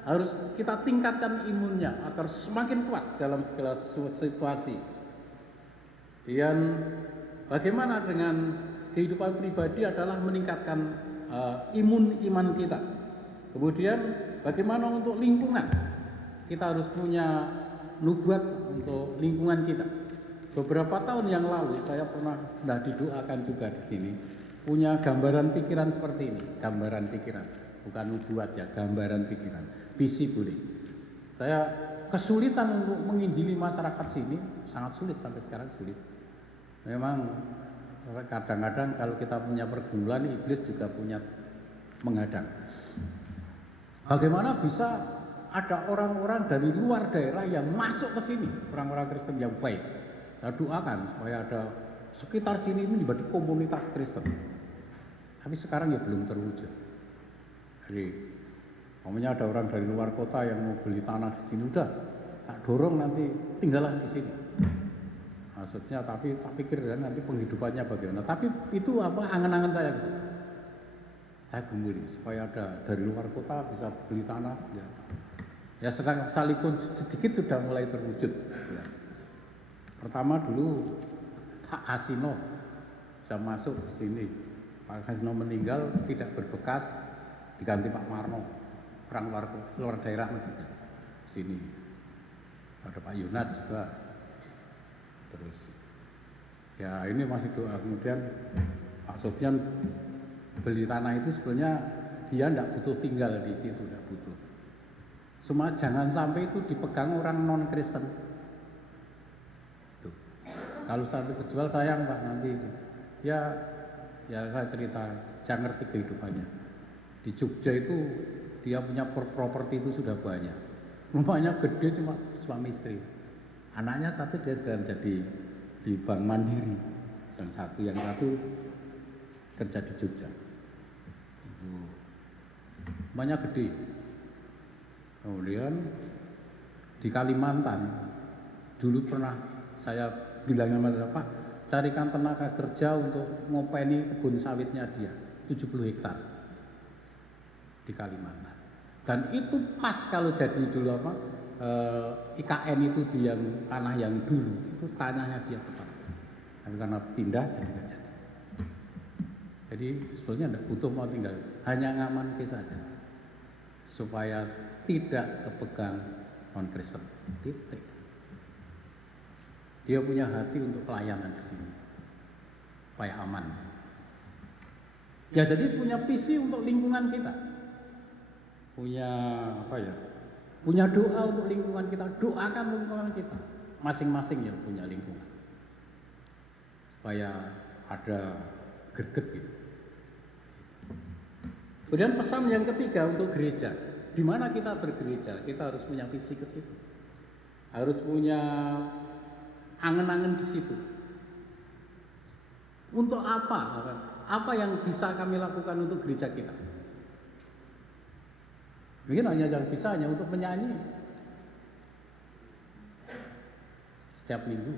harus kita tingkatkan imunnya agar semakin kuat dalam segala situasi. Dan bagaimana dengan kehidupan pribadi adalah meningkatkan iman kita. Kemudian bagaimana untuk lingkungan? Kita harus punya nubuat untuk lingkungan kita. Beberapa tahun yang lalu saya pernah didoakan juga di sini, punya gambaran pikiran seperti ini, gambaran pikiran, bukan nubuat ya, gambaran pikiran, visi boleh. Saya kesulitan untuk menginjili masyarakat sini, sangat sulit sampai sekarang sulit. Memang kadang-kadang kalau kita punya pergumulan, iblis juga punya menghadang. Bagaimana bisa ada orang-orang dari luar daerah yang masuk ke sini, orang-orang Kristen yang baik. Saya doakan supaya ada sekitar sini ini menjadi komunitas Kristen. Tapi sekarang ya belum terwujud. Jadi, umpamanya ada orang dari luar kota yang mau beli tanah di sini, udah tak dorong nanti tinggallah di sini. Maksudnya, tapi tak pikir nanti penghidupannya bagaimana. Tapi itu angan-angan saya gitu. Saya gembira supaya ada dari luar kota bisa beli tanah. Ya sekalipun sedikit sudah mulai terwujud. Ya. Pertama dulu hak kasino bisa masuk ke sini. Pak Kasino meninggal tidak berbekas, diganti Pak Marno, orang luar daerah juga sini. Ada Pak Yunas juga. Terus ya ini masih doa. Kemudian Pak Sofyan beli tanah itu sebenarnya dia tidak butuh tinggal di situ, tidak butuh. Cuma jangan sampai itu dipegang orang non Kristen. Kalau sampai kejual sayang Pak nanti itu. Ya saya cerita, saya ngerti kehidupannya. Di Jogja itu dia punya properti itu sudah banyak. Rumahnya gede cuma suami istri. Anaknya satu dia sedang jadi di Bank Mandiri. Yang satu kerja di Jogja. Rumahnya gede. Kemudian di Kalimantan dulu pernah saya bilang sama dia, Pak, carikan tenaga kerja untuk ngopeni kebun sawitnya dia 70 hektar di Kalimantan. Dan itu pas kalau jadi dulu IKN itu di yang tanah yang dulu itu tanahnya dia tepat. Tapi karena pindah jadi nggak jadi. Jadi sebetulnya tidak butuh mau tinggal, hanya ngamankan saja supaya tidak kepegang non Kristen. Titik. Dia punya hati untuk pelayanan di sini, supaya aman. Ya jadi punya visi untuk lingkungan kita, punya punya doa untuk lingkungan kita. Doakan lingkungan kita, masing-masing yang punya lingkungan, supaya ada greget gitu. Kemudian pesan yang ketiga untuk gereja, di mana kita bergereja, kita harus punya visi ke situ, harus punya angen-angen di situ. Untuk apa? Apa yang bisa kami lakukan untuk gereja kita? Mungkin hanya yang bisa hanya untuk menyanyi setiap minggu.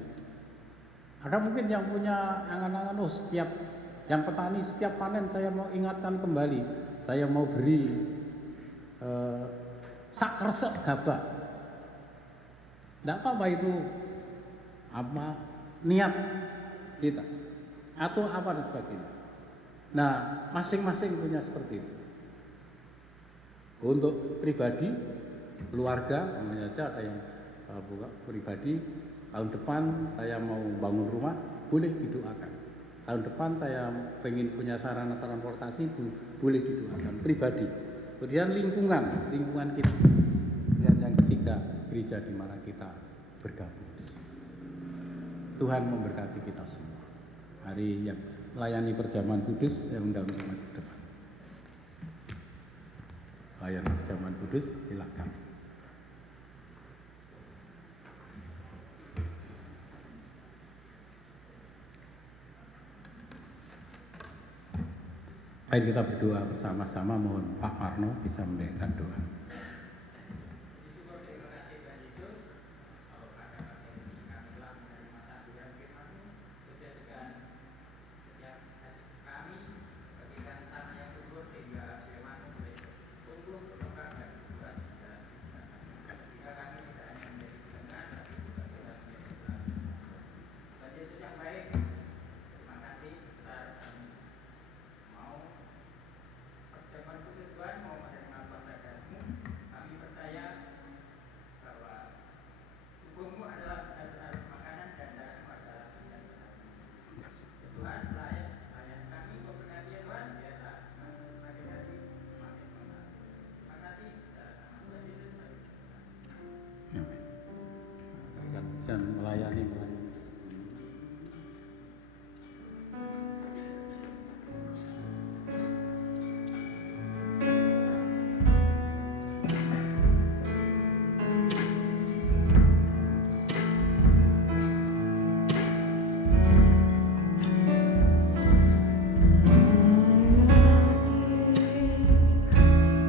Ada mungkin yang punya angan-angan, setiap yang petani setiap panen saya mau ingatkan kembali, saya mau beri sak kresek gabah. Tidak apa-apa itu, apa niat kita atau apa dan sebagainya. Nah, masing-masing punya seperti itu. Untuk pribadi, keluarga, namanya saja ada yang buka pribadi. Tahun depan saya mau bangun rumah, boleh didoakan. Tahun depan saya pengen punya sarana transportasi, boleh didoakan. Pribadi. Kemudian lingkungan kita. Dan yang ketiga, gereja di mana kita bergabung di sini. Tuhan memberkati kita semua. Hari yang melayani perjamuan kudus, saya undang untuk maju ke depan. Layan perjamuan kudus, silakan. Mari kita berdoa bersama-sama, mohon Pak Marno bisa mendayakan doa. Dan melayani.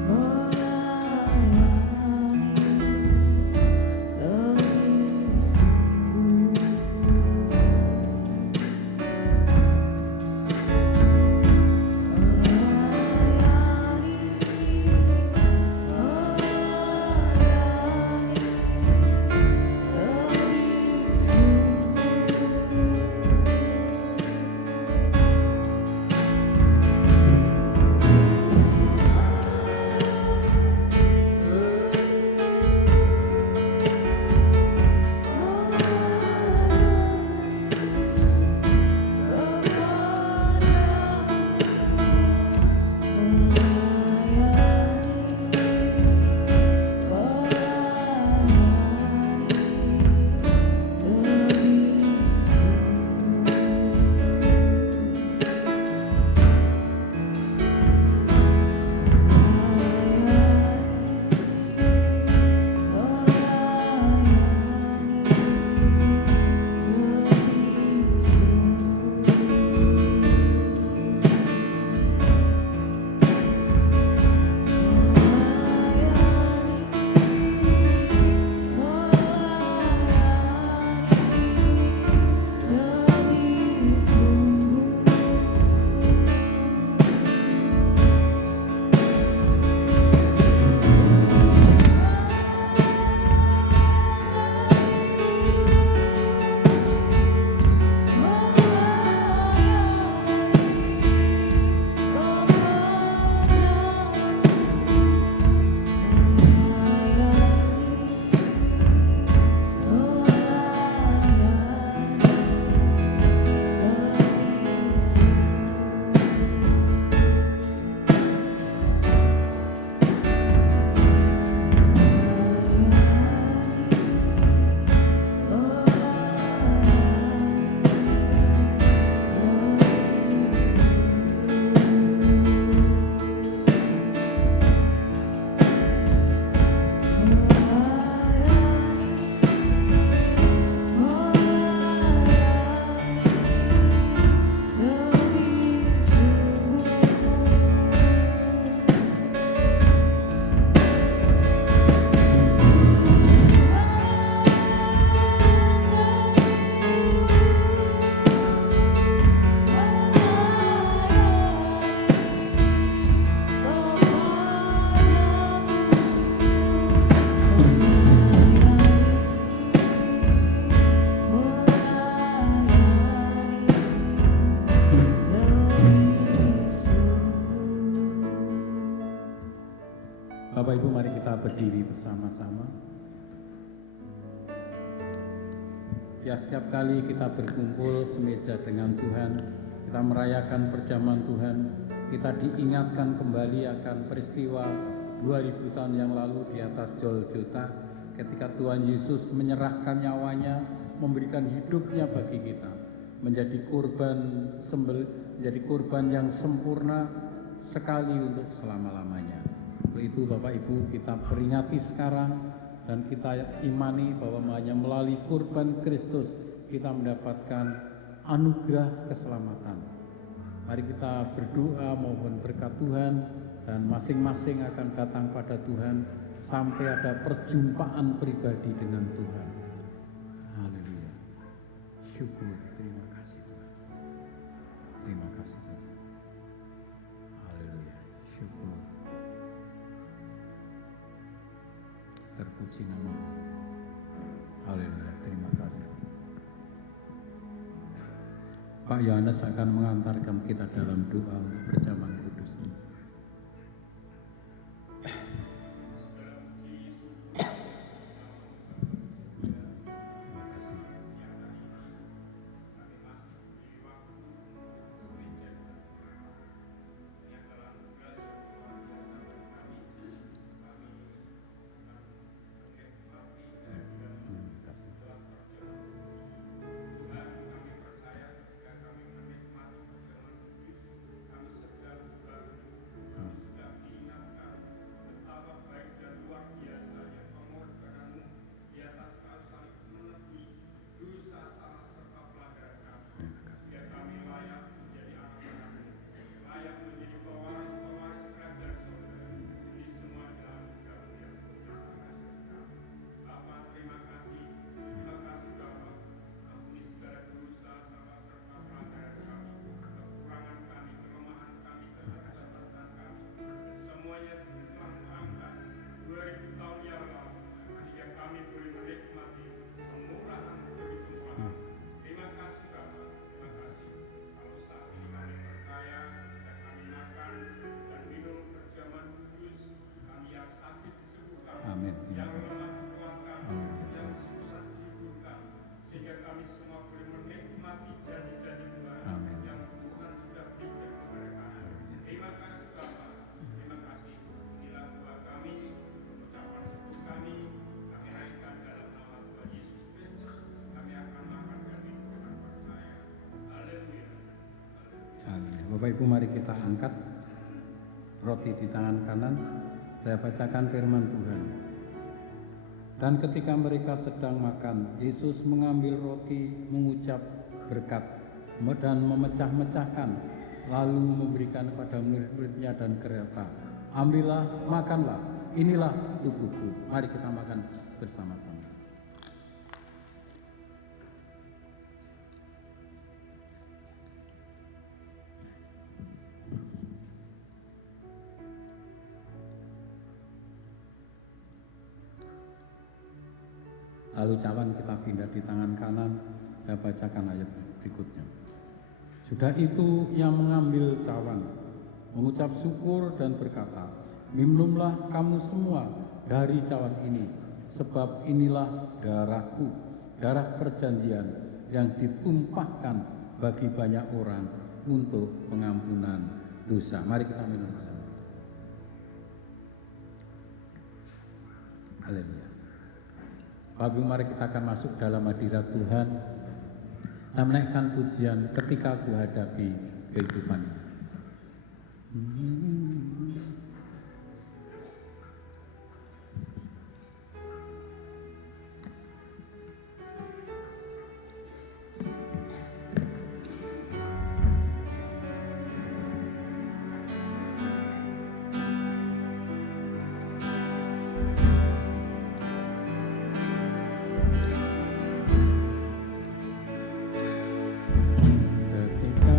Oh, Bapak Ibu, mari kita berdiri bersama-sama. Ya, setiap kali kita berkumpul semeja dengan Tuhan, kita merayakan perjamuan Tuhan, kita diingatkan kembali akan peristiwa 2000 tahun yang lalu di atas Golgota, ketika Tuhan Yesus menyerahkan nyawanya, memberikan hidupnya bagi kita, menjadi korban yang sempurna sekali untuk selama-lamanya. Untuk itu Bapak Ibu, kita peringati sekarang dan kita imani bahwa hanya melalui kurban Kristus kita mendapatkan anugerah keselamatan. Mari kita berdoa mohon berkat Tuhan, dan masing-masing akan datang pada Tuhan sampai ada perjumpaan pribadi dengan Tuhan. Haleluya. Syukur, terima kasih Tuhan. Terima kasih Tuhan. Haleluya. Syukur. Terpuji namamu. Haleluya, terima kasih. Pak Yohanes akan mengantarkan kita dalam doa untuk perjamuan kudus. Amin. Bapak Ibu, mari kita angkat roti di tangan kanan. Saya bacakan firman Tuhan. Dan ketika mereka sedang makan, Yesus mengambil roti, mengucap berkat, dan memecah-mecahkan, lalu memberikan kepada murid-muridnya dan berkata, ambillah, makanlah, inilah tubuhku. Mari kita makan bersama-sama. Lalu cawan kita pindah di tangan kanan. Saya bacakan ayat berikutnya. Sudah itu ia mengambil cawan, mengucap syukur dan berkata, minumlah kamu semua dari cawan ini, sebab inilah darahku, darah perjanjian yang ditumpahkan bagi banyak orang untuk pengampunan dosa. Mari kita minum bersama. Haleluya. Bapak Ibu, mari kita akan masuk dalam hadirat Tuhan. Kita menaikkan pujian ketika ku hadapi kehidupan ini. Ketika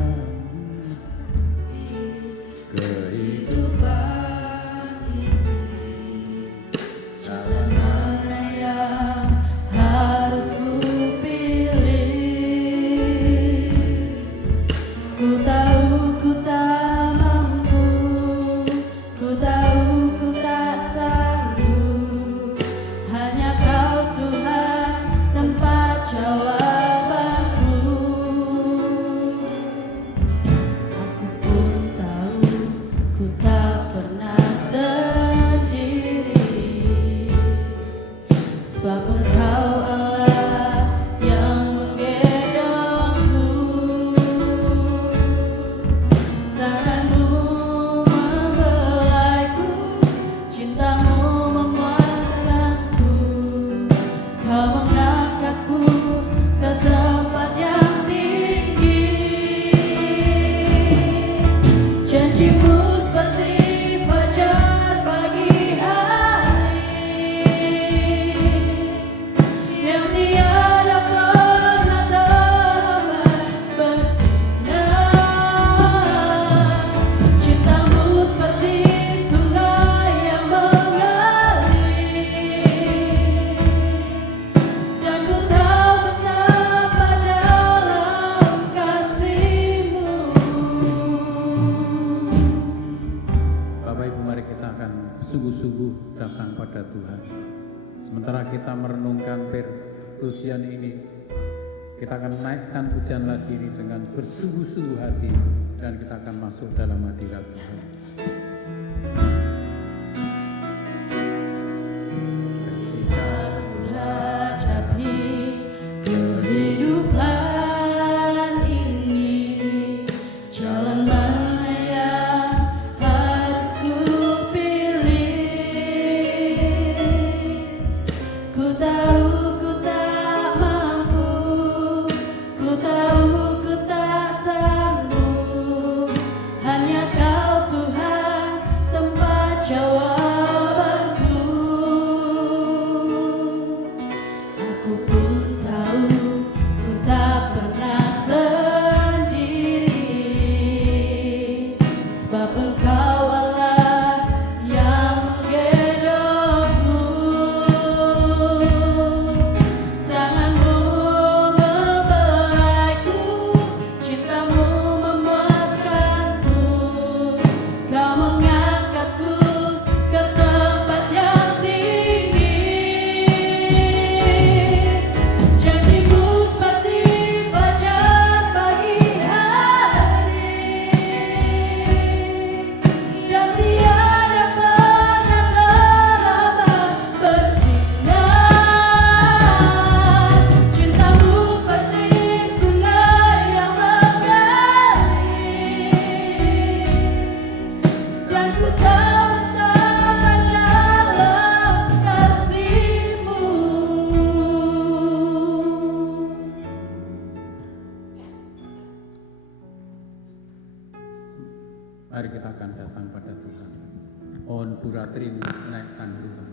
mari kita akan sungguh-sungguh datang pada Tuhan. Sementara kita merenungkan pujian ini, kita akan naikkan pujian lagi ini dengan bersungguh-sungguh hati, dan kita akan masuk dalam hadirat Tuhan. Mari kita akan datang pada Tuhan. On buratrin naikkan Tuhan.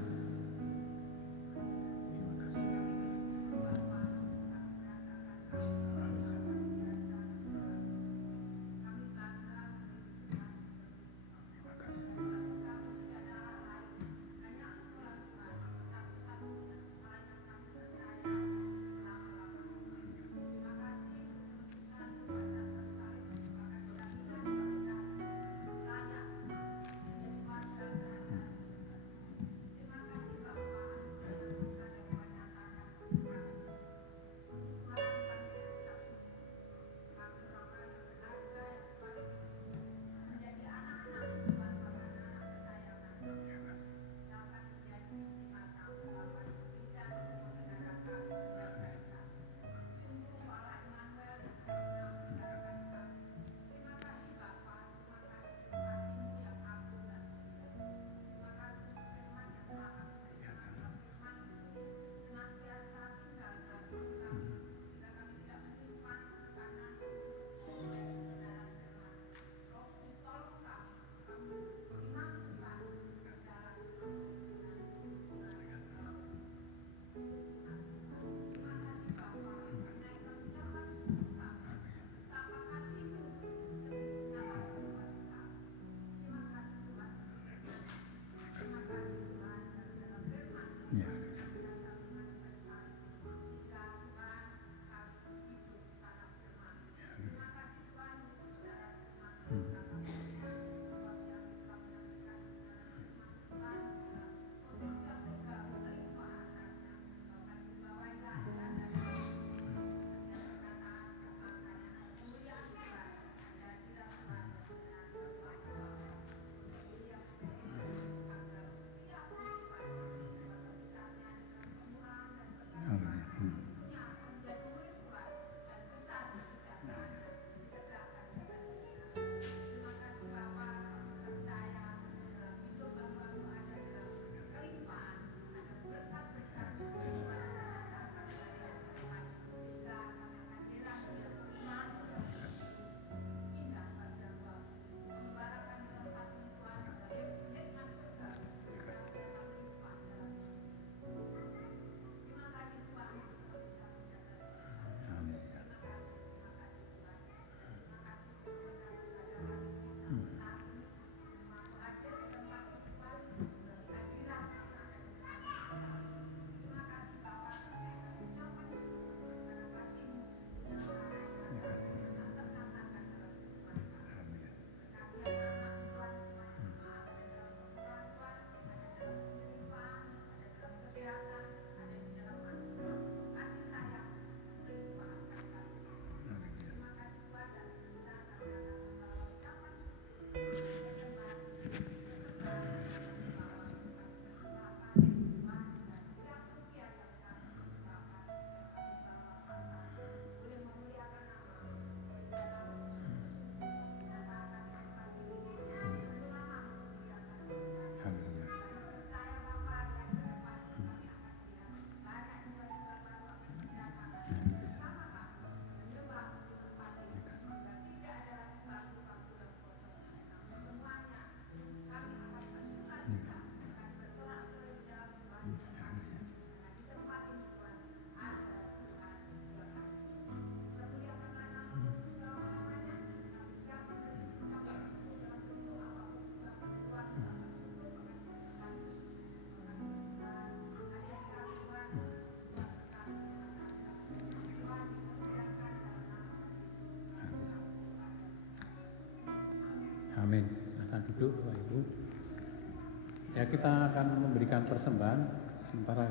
Ya, kita akan memberikan persembahan, sementara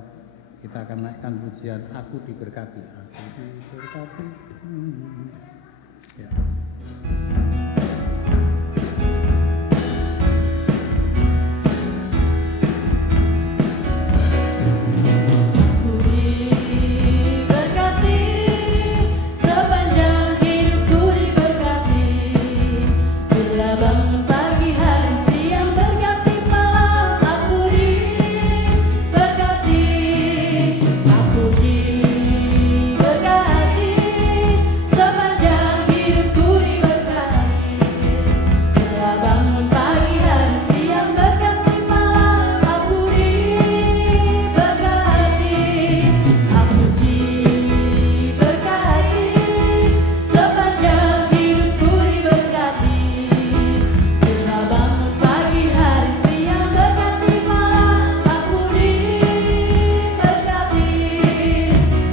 kita akan naikkan pujian Aku Diberkati. Aku diberkati. Ya. Ku diberkati, sepanjang hidupku diberkati. Bila bangun pagi hari, siang berganti malam, aku diberkati. Aku diberkati, sepanjang hidupku diberkati. Bila bangun pagi hari, siang berganti malam, aku diberkati. Aku diberkati, sepanjang hidupku diberkati. Bila bangun pagi hari, siang berganti malam, aku diberkati.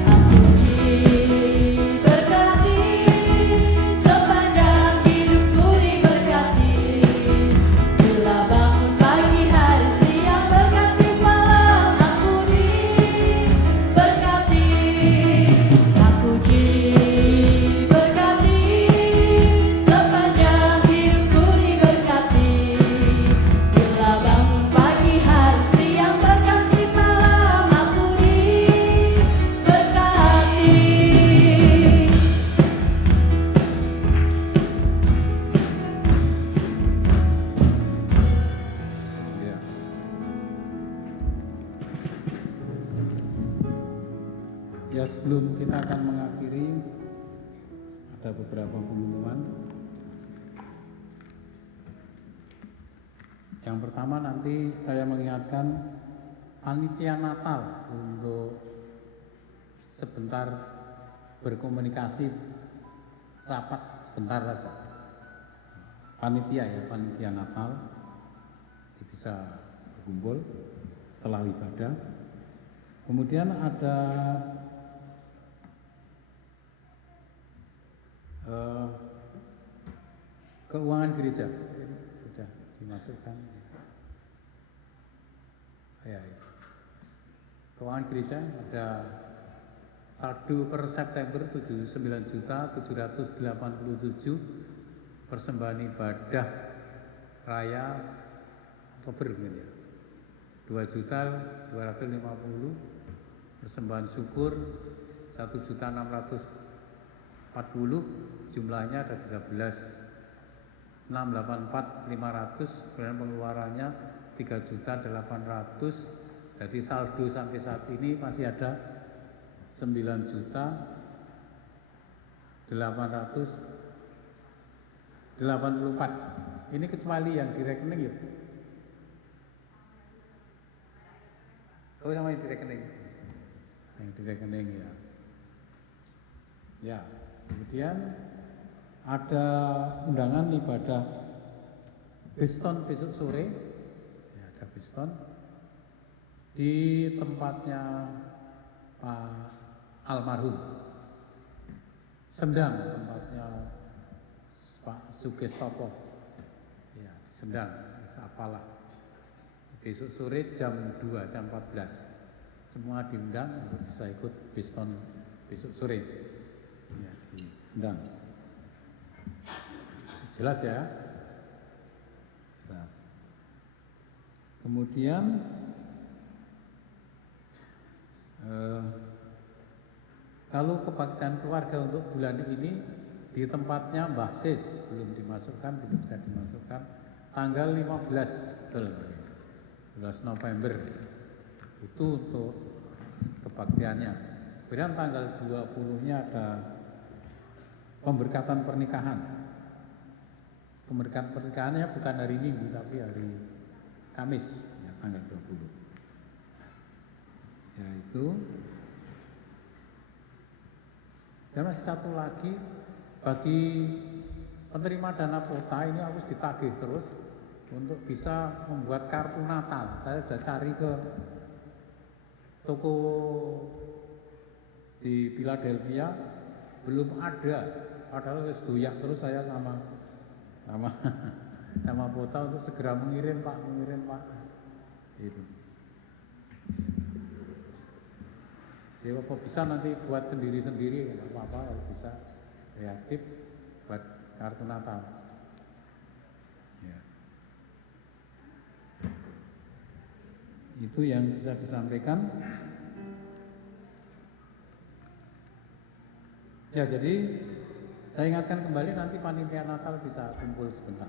Aku diberkati, sepanjang hidupku diberkati. Bila bangun pagi hari, siang berganti malam, aku diberkati. Aku diberkati, sepanjang hidupku diberkati. Bila bangun pagi hari, siang berganti malam, aku diberkati. Ya. Ya, sebelum kita akan mengakhiri, ada beberapa pengumuman. Yang pertama, nanti saya mengingatkan panitia Natal untuk sebentar berkomunikasi, rapat sebentar saja. Panitia ya, panitia Natal bisa berkumpul setelah ibadah. Kemudian ada keuangan gereja, sudah dimasukkan. Ya. Keuangan gereja ada saldo per September 79.787 persembahan ibadah raya Oktober mungkin ya. 2.250 persembahan syukur 1.640, jumlahnya ada 13.684.500, kemudian pengeluarannya 3.800. Jadi saldo sampai saat ini masih ada 9.884. Ini kecuali yang di rekening ya. Oh, sama yang di rekening. Yang di rekening ya. Ya, kemudian ada undangan ibadah Biston besok sore. Ya, ada Biston di tempatnya Pak almarhum Sendang, tempatnya Pak Sugestopo. Ya, Sendang, apalah. Besok sore jam 2, jam 14. Semua diundang untuk bisa ikut Biston besok sore. Ya, di Sendang. Jelas ya? Jelas. Kemudian kalau kebaktian keluarga untuk bulan ini di tempatnya Mbah Sis belum dimasukkan, bisa dimasukkan tanggal 15 betul, 15 November itu untuk kebaktiannya. Kemudian tanggal 20-nya ada pemberkatan pernikahan. Pemberkatan pernikahannya bukan hari Minggu tapi hari Kamis ya, tanggal 20. Yaitu dan masih satu lagi, bagi penerima dana kota ini harus ditagih terus untuk bisa membuat kartu Natal. Saya sudah cari ke toko di Philadelphia, belum ada. Padahal harus doyak terus saya sama Pota untuk segera mengirim Pak. Itu. Ya apa bisa nanti buat sendiri-sendiri, nggak apa-apa, kalau bisa kreatif buat kartu Natal. Ya. Itu yang bisa disampaikan. Ya, jadi saya ingatkan kembali nanti panitia Natal bisa kumpul sebentar.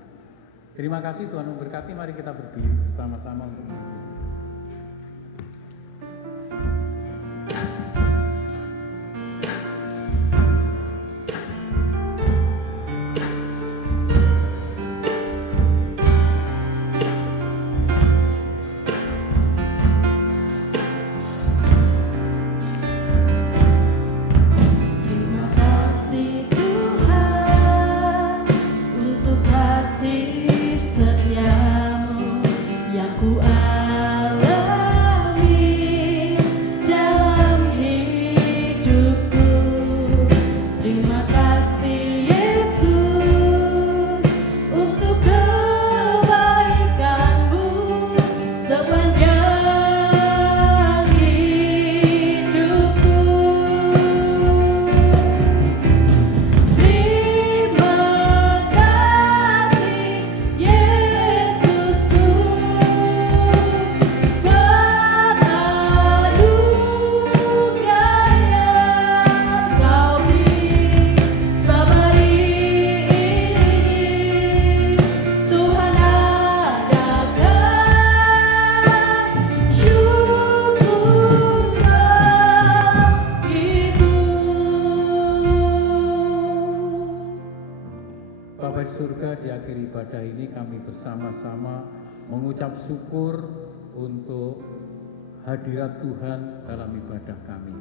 Terima kasih, Tuhan memberkati. Mari kita berdiri bersama-sama untuk menyanyi. Setiamu yang ku surga, di akhir ibadah ini kami bersama-sama mengucap syukur untuk hadirat Tuhan dalam ibadah kami.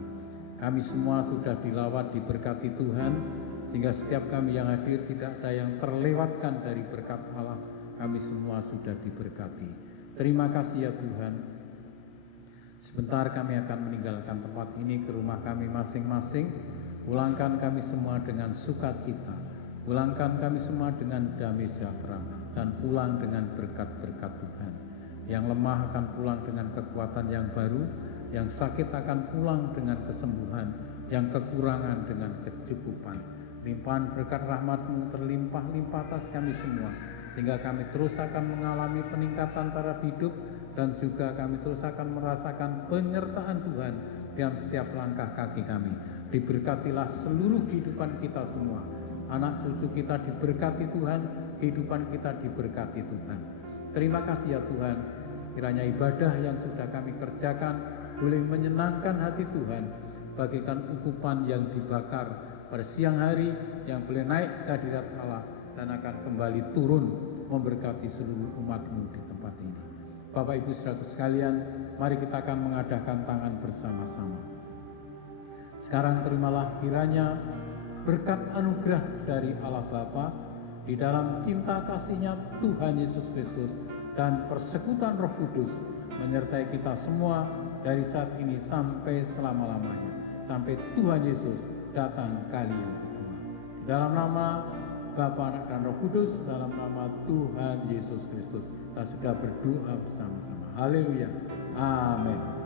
Kami semua sudah dilawat, diberkati Tuhan, sehingga setiap kami yang hadir tidak ada yang terlewatkan dari berkat Allah. Kami semua sudah diberkati. Terima kasih ya Tuhan. Sebentar kami akan meninggalkan tempat ini ke rumah kami masing-masing. Pulangkan kami semua dengan sukacita. Pulangkan kami semua dengan damai sejahtera. Dan pulang dengan berkat-berkat Tuhan. Yang lemah akan pulang dengan kekuatan yang baru. Yang sakit akan pulang dengan kesembuhan. Yang kekurangan dengan kecukupan. Limpahan berkat rahmat-Mu terlimpah-limpah atas kami semua. Sehingga kami terus akan mengalami peningkatan taraf hidup. Dan juga kami terus akan merasakan penyertaan Tuhan dalam setiap langkah kaki kami. Diberkatilah seluruh kehidupan kita semua. Anak cucu kita diberkati Tuhan, kehidupan kita diberkati Tuhan. Terima kasih ya Tuhan, kiranya ibadah yang sudah kami kerjakan boleh menyenangkan hati Tuhan, bagaikan ukupan yang dibakar pada siang hari yang boleh naik ke hadirat Allah dan akan kembali turun memberkati seluruh umat-Mu di tempat ini. Bapak Ibu saudara sekalian, mari kita akan mengadakan tangan bersama-sama. Sekarang terimalah kiranya berkat anugerah dari Allah Bapa di dalam cinta kasih-Nya Tuhan Yesus Kristus dan persekutuan Roh Kudus menyertai kita semua dari saat ini sampai selama-lamanya, sampai Tuhan Yesus datang kali yang kedua. Dalam nama Bapa, Anak, dan Roh Kudus, dalam nama Tuhan Yesus Kristus, kita sudah berdoa bersama-sama. Haleluya. Amin.